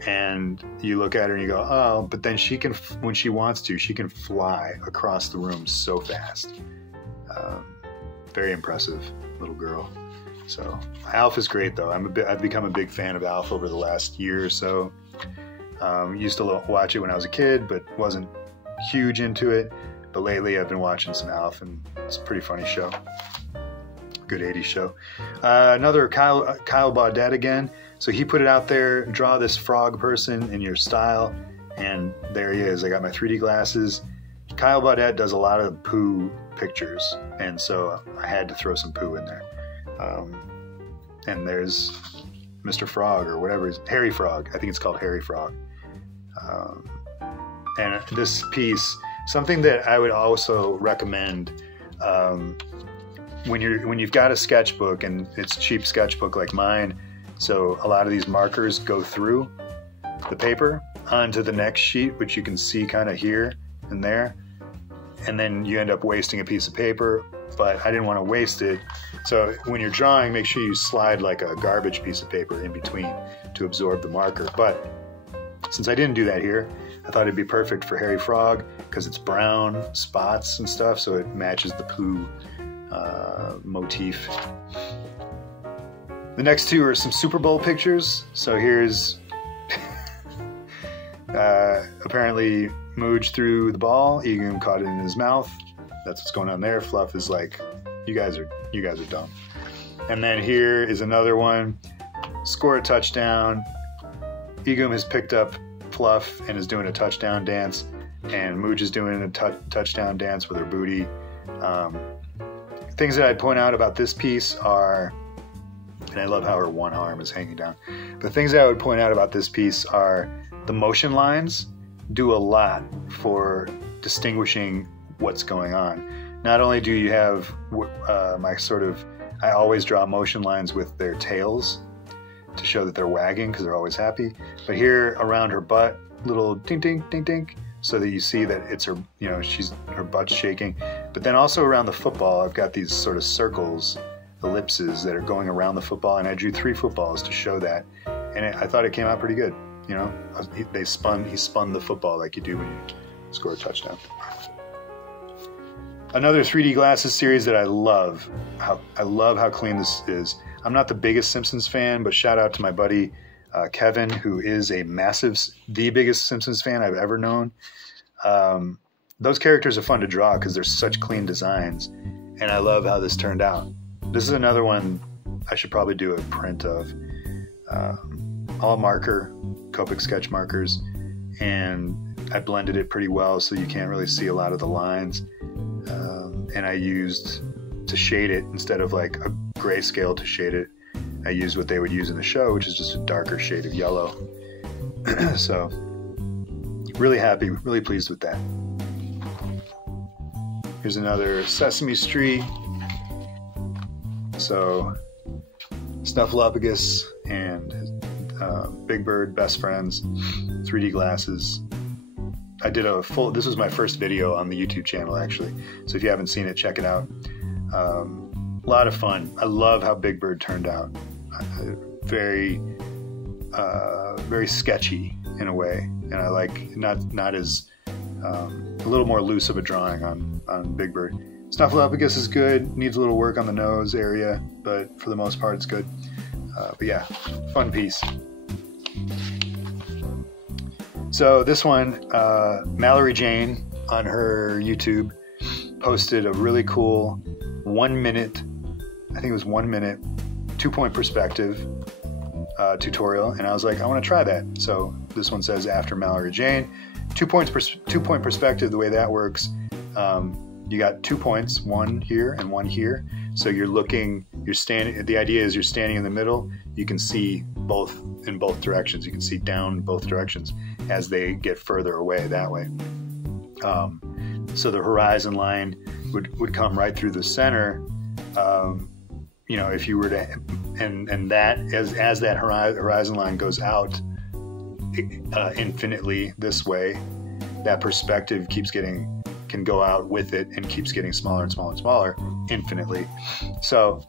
And you look at her and you go, oh, but then she can, when she wants to, she can fly across the room so fast. Very impressive little girl. So Alf is great, though. I've become a big fan of Alf over the last year or so. Used to watch it when I was a kid, but wasn't huge into it. But lately I've been watching some Alf, and it's a pretty funny show. Good 80s show. Another Kyle Baudette again. So he put it out there, draw this frog person in your style, and there he is. I got my 3D glasses. Kyle Baudette does a lot of poo pictures, and so I had to throw some poo in there. And there's Mr. Frog, or whatever, Harry Frog. I think it's called Harry Frog. And this piece, something that I would also recommend when you've got a sketchbook, and it's a cheap sketchbook like mine, so a lot of these markers go through the paper onto the next sheet, which you can see kind of here and there, and then you end up wasting a piece of paper. But I didn't want to waste it, so when you're drawing, make sure you slide like a garbage piece of paper in between to absorb the marker. But since I didn't do that here, I thought it'd be perfect for Harry Frog because it's brown spots and stuff, so it matches the poo motif. The next two are some Super Bowl pictures. So here's apparently Mooj threw the ball, Egum caught it in his mouth. That's what's going on there. Fluff is like, you guys are dumb. And then here is another one. Score a touchdown. Egum has picked up Fluff and is doing a touchdown dance, and Mooj is doing a touchdown dance with her booty. Things that I'd point out about this piece are, and I love how her one arm is hanging down, but things that I would point out about this piece are the motion lines do a lot for distinguishing what's going on. Not only do you have I always draw motion lines with their tails to show that they're wagging because they're always happy, but here around her butt, little ding ding ding ding, so that you see that it's her, her butt's shaking. But then also around the football, I've got these sort of circles, ellipses that are going around the football, and I drew 3 footballs to show that, and I thought it came out pretty good. He spun the football like you do when you score a touchdown. Another 3D glasses series that I love how clean this is. I'm not the biggest Simpsons fan, but shout out to my buddy Kevin, who is the biggest Simpsons fan I've ever known. Those characters are fun to draw because they're such clean designs, and I love how this turned out. This is another one I should probably do a print of. All marker, Copic sketch markers, and I blended it pretty well so you can't really see a lot of the lines. And I used, to shade it, instead of like a grayscale to shade it, I used what they would use in the show, which is just a darker shade of yellow. So really happy, really pleased with that. Here's another Sesame Street. So Snuffleupagus and Big Bird, best friends, 3D glasses. I did this was my first video on the YouTube channel, actually. So if you haven't seen it, check it out. A lot of fun. I love how Big Bird turned out. Very sketchy in a way. And I like not as, a little more loose of a drawing on Big Bird. Snuffleupagus is good, needs a little work on the nose area, but for the most part it's good. But yeah, fun piece. So this one, Mallory Jane on her YouTube posted a really cool 1 minute, I think it was 1 minute, 2-point perspective tutorial, and I was like, I want to try that. So this one says, after Mallory Jane, 2-point perspective. The way that works, you got 2 points, one here and one here. So the idea is you're standing in the middle. You can see both in both directions. You can see down both directions as they get further away that way. So the horizon line would come right through the center. If you were to, and that as that horizon line goes out infinitely this way, that perspective can go out with it and keeps getting smaller and smaller and smaller infinitely. So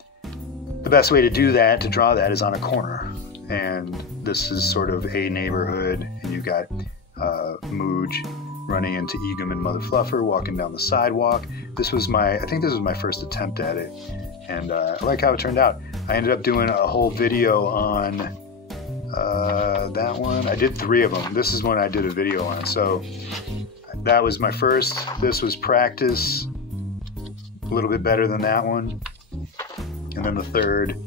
the best way to do that, to draw that, is on a corner. And this is sort of a neighborhood, and you got Mooj running into Egum and Mother Fluffer walking down the sidewalk. I think this was my first attempt at it, and I like how it turned out. I ended up doing a whole video on that one. I did 3 of them. This is one I did a video on. So that was my first. This was practice, a little bit better than that one. And then the third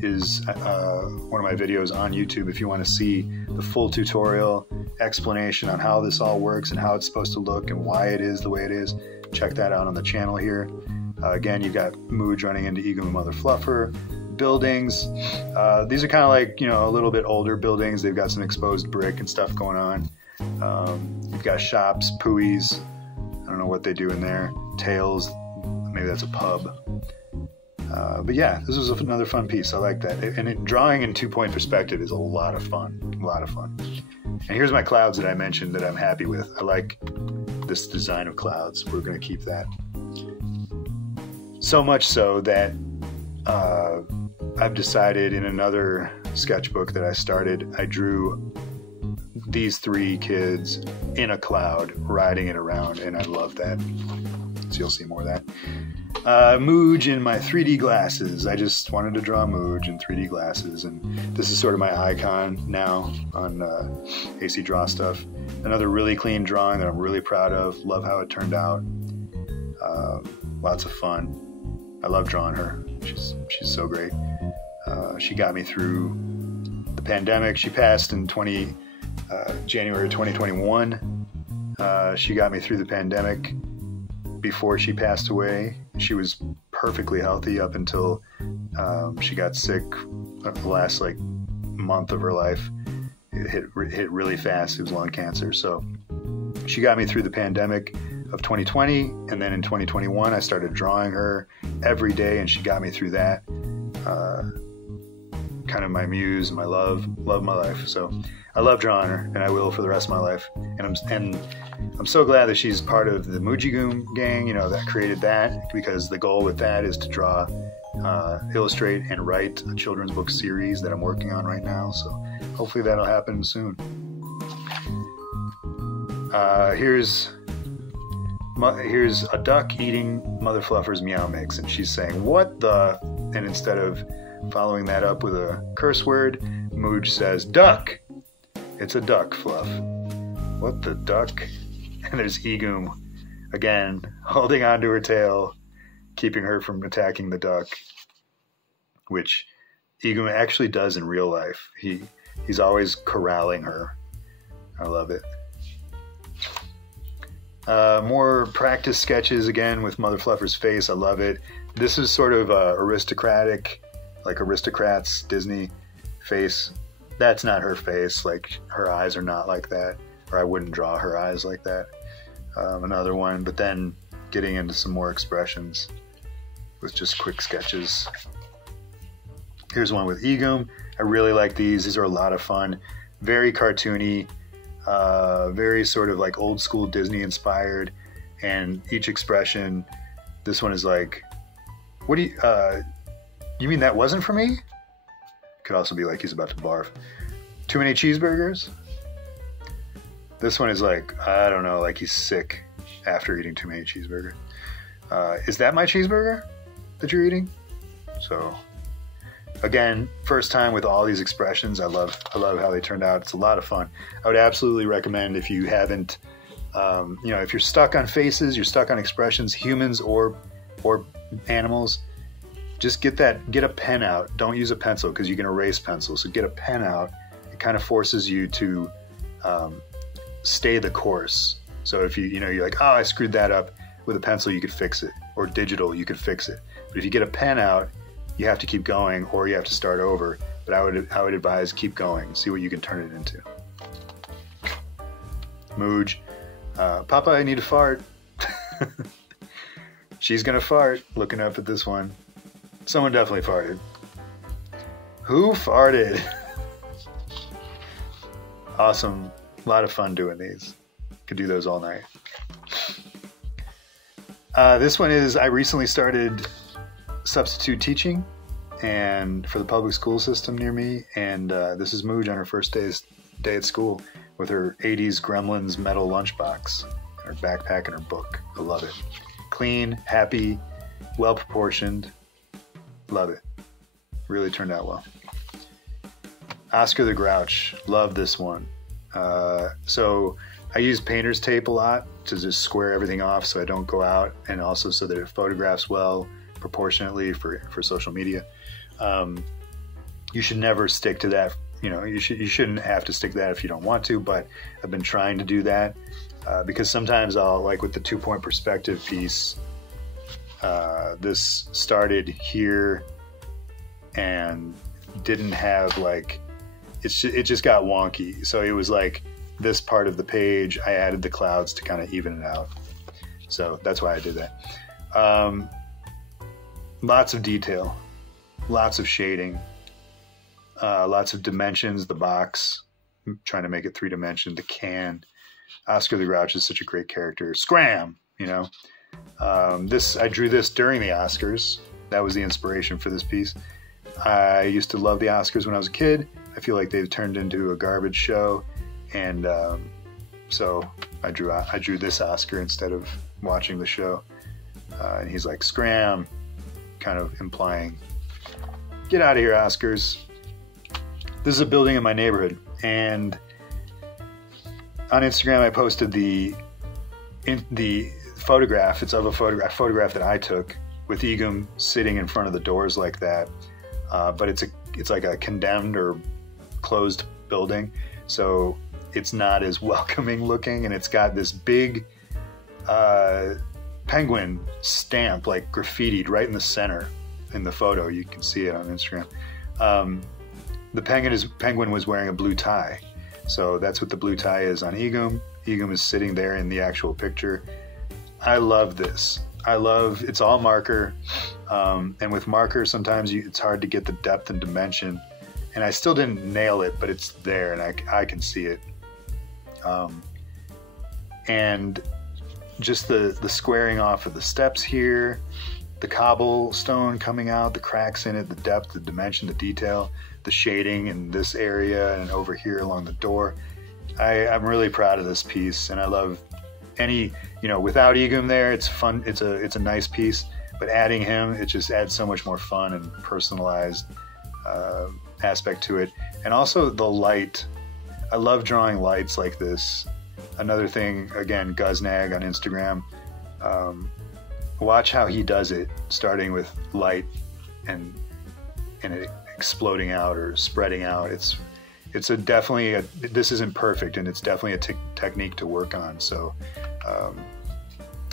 is one of my videos on YouTube. If you want to see the full tutorial explanation on how this all works and how it's supposed to look and why it is the way it is, check that out on the channel here. Again, you've got Mooj running into Egum and Mother Fluffer. Buildings. These are kind of like, a little bit older buildings. They've got some exposed brick and stuff going on. You've got shops, Pooies. I don't know what they do in there. Tails. Maybe that's a pub. But yeah, this was another fun piece. I like that. And drawing in 2-point perspective is a lot of fun. A lot of fun. And here's my clouds that I mentioned that I'm happy with. I like this design of clouds. We're going to keep that. So much so that I've decided in another sketchbook that I started, I drew these 3 kids in a cloud riding it around, and I love that. So you'll see more of that. Mooj in my 3D glasses. I just wanted to draw Mooj in 3D glasses, and this is sort of my icon now on AC Draw Stuff. Another really clean drawing that I'm really proud of. Love how it turned out. Lots of fun. I love drawing her. She's so great. She got me through the pandemic. She passed in January 2021. She got me through the pandemic before she passed away. She was perfectly healthy up until she got sick the last like month of her life. It hit really fast. It was lung cancer. So she got me through the pandemic of 2020, and then in 2021 I started drawing her every day, and she got me through that. Kind of my muse, my love of my life. So I love drawing her, and I will for the rest of my life. And I'm so glad that she's part of the Mujigoom gang, you know, that created that, because the goal with that is to draw, illustrate, and write a children's book series that I'm working on right now. So hopefully that'll happen soon. Here's a duck eating Mother Fluffer's meow mix, and she's saying, "What the?" And instead of following that up with a curse word, Mooj says, "Duck! It's a duck, Fluff." What the duck? And there's Egoom, again, holding onto her tail, keeping her from attacking the duck, which Egoom actually does in real life. He's always corralling her. I love it. More practice sketches, again, with Mother Fluffer's face. I love it. This is sort of aristocratic, like Aristocrats Disney face. That's not her face. Like, her eyes are not like that, or I wouldn't draw her eyes like that. Another one, but then getting into some more expressions with just quick sketches. Here's one with Egoom. I really like these. These are a lot of fun. Very cartoony, very sort of like old school Disney inspired, and each expression, this one is like, what do you mean that wasn't for me? Could also be like he's about to barf. Too many cheeseburgers? This one is like, I don't know, like he's sick after eating too many cheeseburgers. Is that my cheeseburger that you're eating? So, again, first time with all these expressions. I love how they turned out. It's a lot of fun. I would absolutely recommend, if you haven't, you know, if you're stuck on faces, you're stuck on expressions, humans or animals, just get a pen out. Don't use a pencil because you can erase pencils. So get a pen out. It kind of forces you to stay the course. So if you're like, oh, I screwed that up, with a pencil you could fix it, or digital you could fix it. But if you get a pen out, you have to keep going, or you have to start over. But I would advise keep going, see what you can turn it into. Mooj, Papa, I need to fart. She's gonna fart. Looking up at this one. Someone definitely farted. Who farted? Awesome. A lot of fun doing these. Could do those all night. This one is, I recently started substitute teaching and for the public school system near me, and this is Mooj on her first day at school with her 80s Gremlins metal lunchbox, her backpack, and her book. I love it. Clean, happy, well proportioned. Love it. Really turned out well. Oscar the Grouch. Love this one. So I use painter's tape a lot to just square everything off so I don't go out, and also so that it photographs well proportionately for social media. You should never stick to that. You know, you shouldn't have to stick to that if you don't want to, but I've been trying to do that because sometimes I'll, like with the 2-point perspective piece, this started here and didn't have like, it just got wonky. So it was like this part of the page, I added the clouds to kind of even it out. So that's why I did that. Lots of detail, lots of shading, lots of dimensions. The box, I'm trying to make it 3-dimensional. The can. Oscar the Grouch is such a great character. Scram, you know. I drew this during the Oscars. That was the inspiration for this piece. I used to love the Oscars when I was a kid. I feel like they've turned into a garbage show, and so I drew this Oscar instead of watching the show. And he's like, "Scram," kind of implying, "Get out of here, Oscars." This is a building in my neighborhood, and on Instagram I posted the photograph. It's of a photograph that I took with Egoom sitting in front of the doors like that. But it's like a condemned or closed building. So it's not as welcoming looking, and it's got this big penguin stamp, like graffitied right in the center in the photo. You can see it on Instagram. The penguin was wearing a blue tie. So that's what the blue tie is on Egum. Egum is sitting there in the actual picture. I love this. It's all marker. And with marker, sometimes it's hard to get the depth and dimension. And I still didn't nail it, but it's there and I can see it. And just the squaring off of the steps here, the cobblestone coming out, the cracks in it, the depth, the dimension, the detail, the shading in this area and over here along the door. I'm really proud of this piece, and I love any, without Egum there, it's fun. It's a nice piece, but adding him, it just adds so much more fun and personalized aspect to it. And also the light. I love drawing lights like this. Another thing, again, Guznag on Instagram. Watch how he does it, starting with light and it exploding out or spreading out. It's definitely this isn't perfect, and it's definitely a technique to work on. So,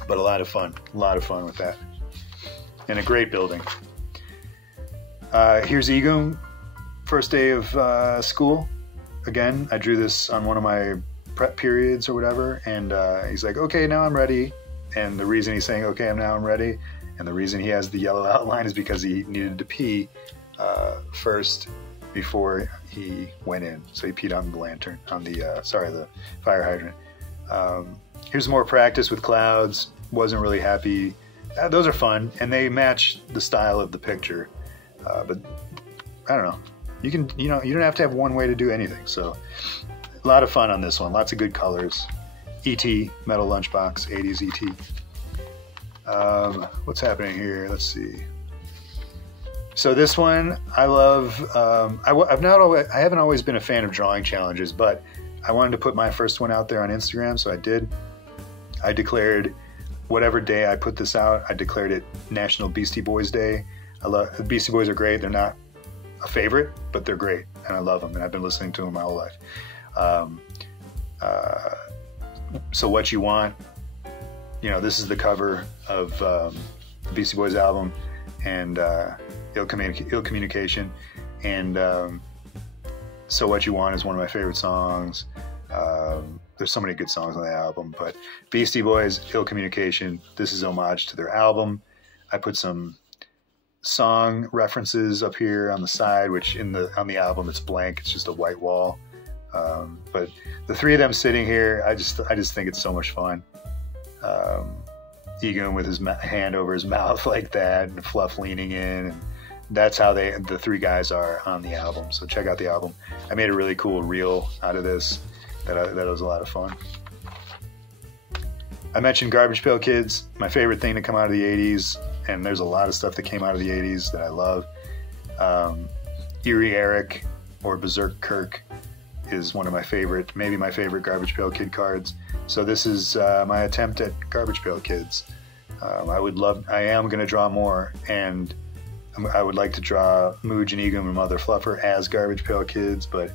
but a lot of fun with that, and a great building. Here's Egum, first day of school. Again, I drew this on one of my prep periods or whatever, and he's like, okay, now I'm ready. And the reason he's saying, okay, now I'm ready, and the reason he has the yellow outline is because he needed to pee first before he went in. So he peed on the lantern, on the fire hydrant. Here's more practice with clouds. Wasn't really happy. Those are fun, and they match the style of the picture. But I don't know. You don't have to have one way to do anything. So a lot of fun on this one. Lots of good colors. E.T. Metal Lunchbox, 80s E.T. What's happening here? Let's see. So this one, I love. I haven't always been a fan of drawing challenges, but I wanted to put my first one out there on Instagram, so I did. I declared whatever day I put this out, I declared it National Beastie Boys Day. The Beastie Boys are great. They're not a favorite, but they're great, and I love them, and I've been listening to them my whole life. So What You Want, this is the cover of the Beastie Boys album, and Ill Communication, and So What You Want is one of my favorite songs. There's so many good songs on the album, but Beastie Boys, Ill Communication, this is homage to their album. I put some song references up here on the side, which on the album it's blank, it's just a white wall. But the three of them sitting here, I just think it's so much fun. Egum with his hand over his mouth like that, and Fluff leaning in, and that's how the three guys are on the album. So check out the album. I made a really cool reel out of this that was a lot of fun. I mentioned Garbage Pail Kids, my favorite thing to come out of the 80s, and there's a lot of stuff that came out of the 80s that I love. Eerie Eric or Berserk Kirk is one of my favorite, maybe my favorite Garbage Pail Kid cards. So this is my attempt at Garbage Pail Kids. I am going to draw more, and I would like to draw Mooj and Egum and Mother Fluffer as Garbage Pail Kids, but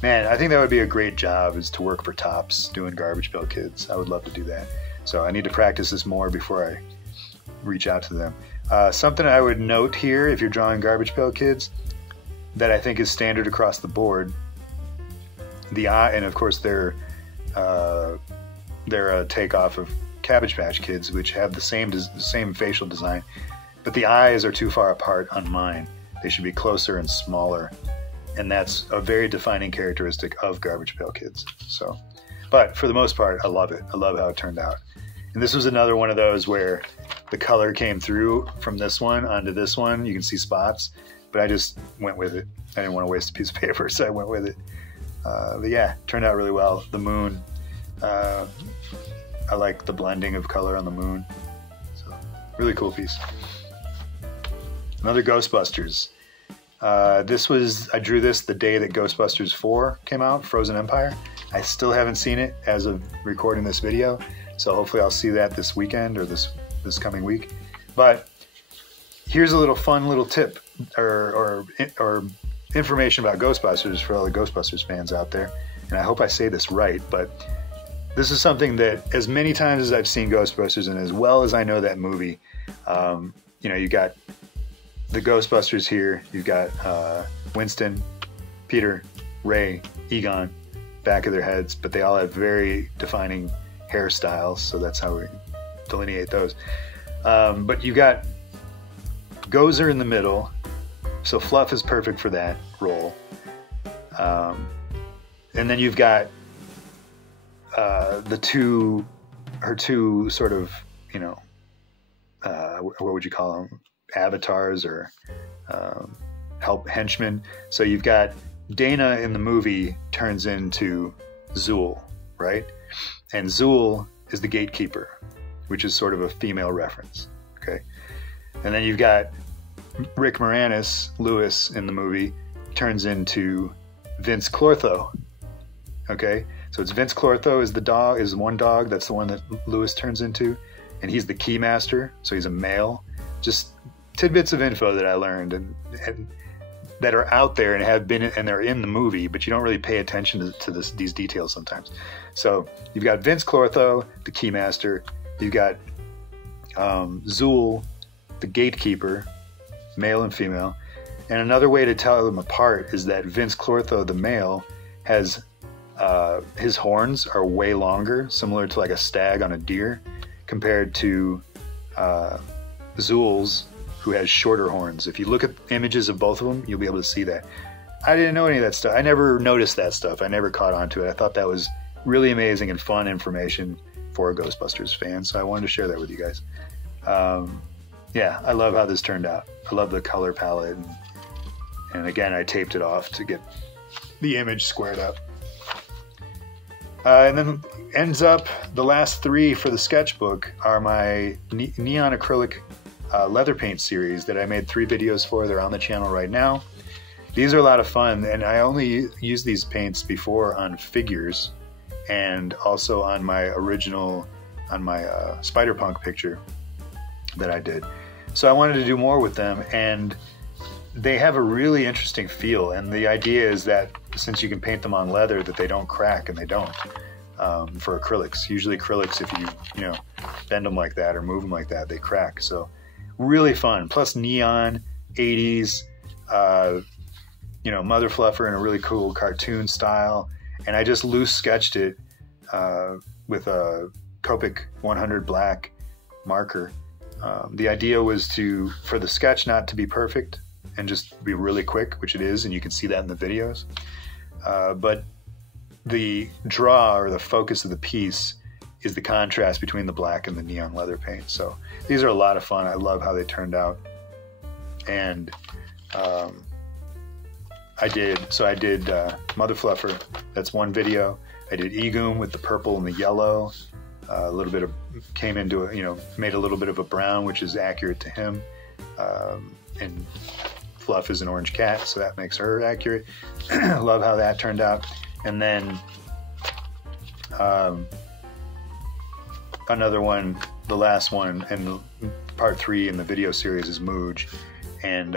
man, I think that would be a great job, is to work for Topps doing Garbage Pail Kids. I would love to do that. So I need to practice this more before I reach out to them. Something I would note here, if you're drawing Garbage Pail Kids, that I think is standard across the board, the eye, and of course they're a takeoff of Cabbage Patch Kids, which have the same facial design, but the eyes are too far apart on mine. They should be closer and smaller, and that's a very defining characteristic of Garbage Pail Kids. So, but for the most part, I love it. I love how it turned out. And this was another one of those where the color came through from this one onto this one. You can see spots, but I just went with it. I didn't want to waste a piece of paper, so I went with it. But yeah, turned out really well. The moon, I like the blending of color on the moon. So really cool piece. Another Ghostbusters. I drew this the day that Ghostbusters 4 came out, Frozen Empire. I still haven't seen it as of recording this video, so hopefully I'll see that this weekend or this coming week. But here's a little fun little tip or information about Ghostbusters for all the Ghostbusters fans out there, and I hope I say this right, but this is something that as many times as I've seen Ghostbusters and as well as I know that movie, you know, you got the Ghostbusters here, you've got Winston, Peter, Ray, Egon, back of their heads, but they all have very defining hairstyles, so that's how we delineate those. But you got Gozer in the middle, so Fluff is perfect for that role. And then you've got her two sort of, you know, what would you call them? Avatars or henchmen. So you've got Dana in the movie turns into Zool, right? And Zool is the gatekeeper, which is sort of a female reference, okay? And then you've got Rick Moranis, Lewis, in the movie, turns into Vince Clortho, okay? So it's Vince Clortho is the dog, is one dog, that's the one that Lewis turns into, and he's the keymaster, so he's a male. Just tidbits of info that I learned and that are out there and have been, and they're in the movie, but you don't really pay attention to these details sometimes. So you've got Vince Clortho, the keymaster. You've got Zool, the gatekeeper, male and female. And another way to tell them apart is that Vince Clortho, the male, has his horns are way longer, similar to like a stag on a deer, compared to Zool's, who has shorter horns. If you look at images of both of them, you'll be able to see that. I didn't know any of that stuff. I never noticed that stuff. I never caught on to it. I thought that was really amazing and fun information for a Ghostbusters fan, so I wanted to share that with you guys. Yeah, I love how this turned out. I love the color palette. And again, I taped it off to get the image squared up. And then ends up, the last three for the sketchbook are my neon acrylic leather paint series that I made 3 videos for. They're on the channel right now. These are a lot of fun, and I only used these paints before on figures and also on my original, on my Spider-Punk picture that I did. So I wanted to do more with them, and they have a really interesting feel, and the idea is that since you can paint them on leather, that they don't crack, and they don't. For acrylics, usually acrylics, if you know, bend them like that or move them like that, they crack. So really fun. Plus neon, 80s, you know, Mother Fluffer in a really cool cartoon style, and I just loose sketched it with a Copic 100 black marker. The idea was for the sketch not to be perfect and just be really quick, which it is, and you can see that in the videos. But the draw or the focus of the piece is the contrast between the black and the neon leather paint. So these are a lot of fun. I love how they turned out. And I did Mother Fluffer. That's one video. I did Egoom with the purple and the yellow. A little bit of came into it, you know, made a little bit of a brown, which is accurate to him. And Fluff is an orange cat, so that makes her accurate. Love how that turned out. And then another one, the last one, and part 3 in the video series is Mooj. And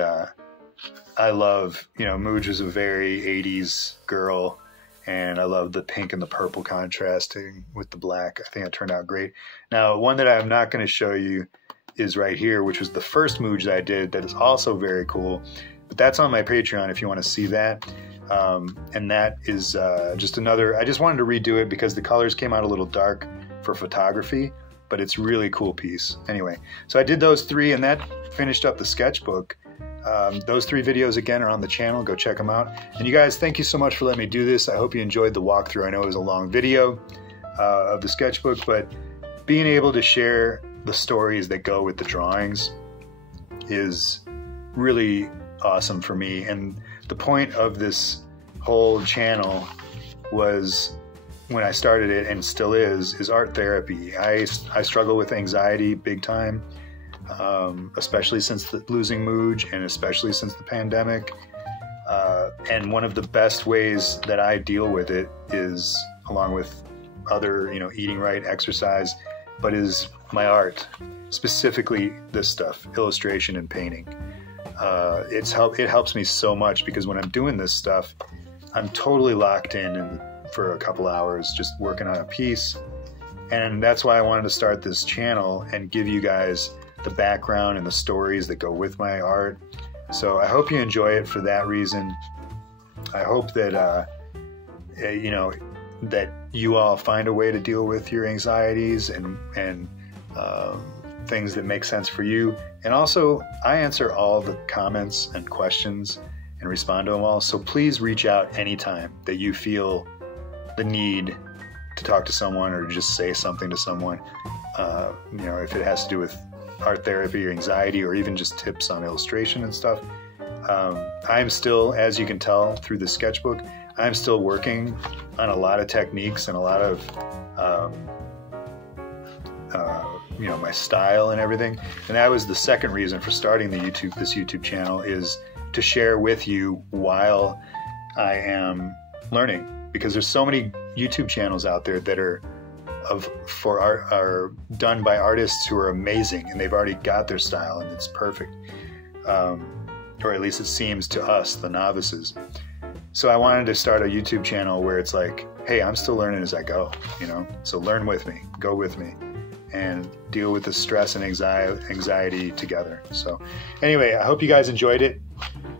I love, you know, Mooj is a very 80s girl, and I love the pink and the purple contrasting with the black. I think it turned out great. Now, one that I'm not going to show you is right here, which was the first Mooj that I did that is also very cool. But that's on my Patreon if you want to see that. And that is just another, I just wanted to redo it because the colors came out a little dark for photography, but it's really cool piece. Anyway, so I did those 3, and that finished up the sketchbook. Those 3 videos again are on the channel. Go check them out. And you guys, thank you so much for letting me do this. I hope you enjoyed the walkthrough. I know it was a long video of the sketchbook, but being able to share the stories that go with the drawings is really awesome for me. And the point of this whole channel was, when I started it, and still is art therapy. I struggle with anxiety big time, especially since losing Mooj, and especially since the pandemic. And one of the best ways that I deal with it is, along with other, you know, eating right, exercise, but is my art, specifically this stuff, illustration and painting. it helps me so much, because when I'm doing this stuff, I'm totally locked in for a couple hours just working on a piece. And that's why I wanted to start this channel and give you guys the background and the stories that go with my art. So I hope you enjoy it for that reason. I hope that you know, that you all find a way to deal with your anxieties and things that make sense for you. And also, I answer all the comments and questions and respond to them all. So please reach out anytime that you feel the need to talk to someone or just say something to someone. You know, if it has to do with art therapy or anxiety, or even just tips on illustration and stuff. I'm still, as you can tell through the sketchbook, I'm still working on a lot of techniques and a lot of, you know, my style and everything. And that was the second reason for starting this YouTube channel, is to share with you while I am learning, because there's so many YouTube channels out there that are done by artists who are amazing, and they've already got their style and it's perfect. Or at least it seems to us, the novices. So I wanted to start a YouTube channel where it's like, hey, I'm still learning as I go, you know? So learn with me, go with me, and deal with the stress and anxiety together. So anyway, I hope you guys enjoyed it.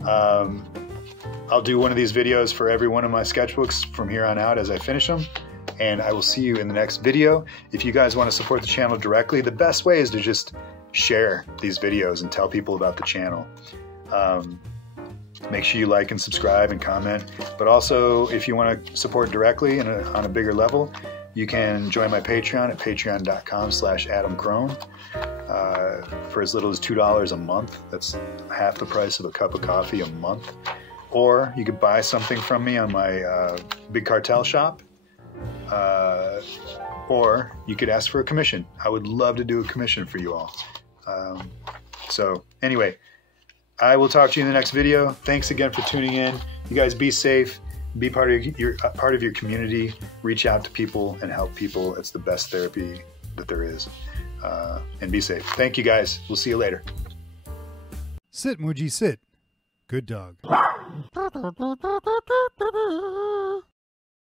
I'll do one of these videos for every one of my sketchbooks from here on out as I finish them. And I will see you in the next video. If you guys want to support the channel directly, the best way is to just share these videos and tell people about the channel. Make sure you like and subscribe and comment. But also, if you want to support directly and on a bigger level, you can join my Patreon at patreon.com/AdamCrone for as little as $2 a month. That's half the price of a cup of coffee a month. Or you could buy something from me on my Big Cartel shop. Or you could ask for a commission. I would love to do a commission for you all. So anyway, I will talk to you in the next video. Thanks again for tuning in. You guys be safe. Be part of your community. Reach out to people and help people. It's the best therapy that there is. And be safe. Thank you guys. We'll see you later. Sit, Muji, sit. Good dog.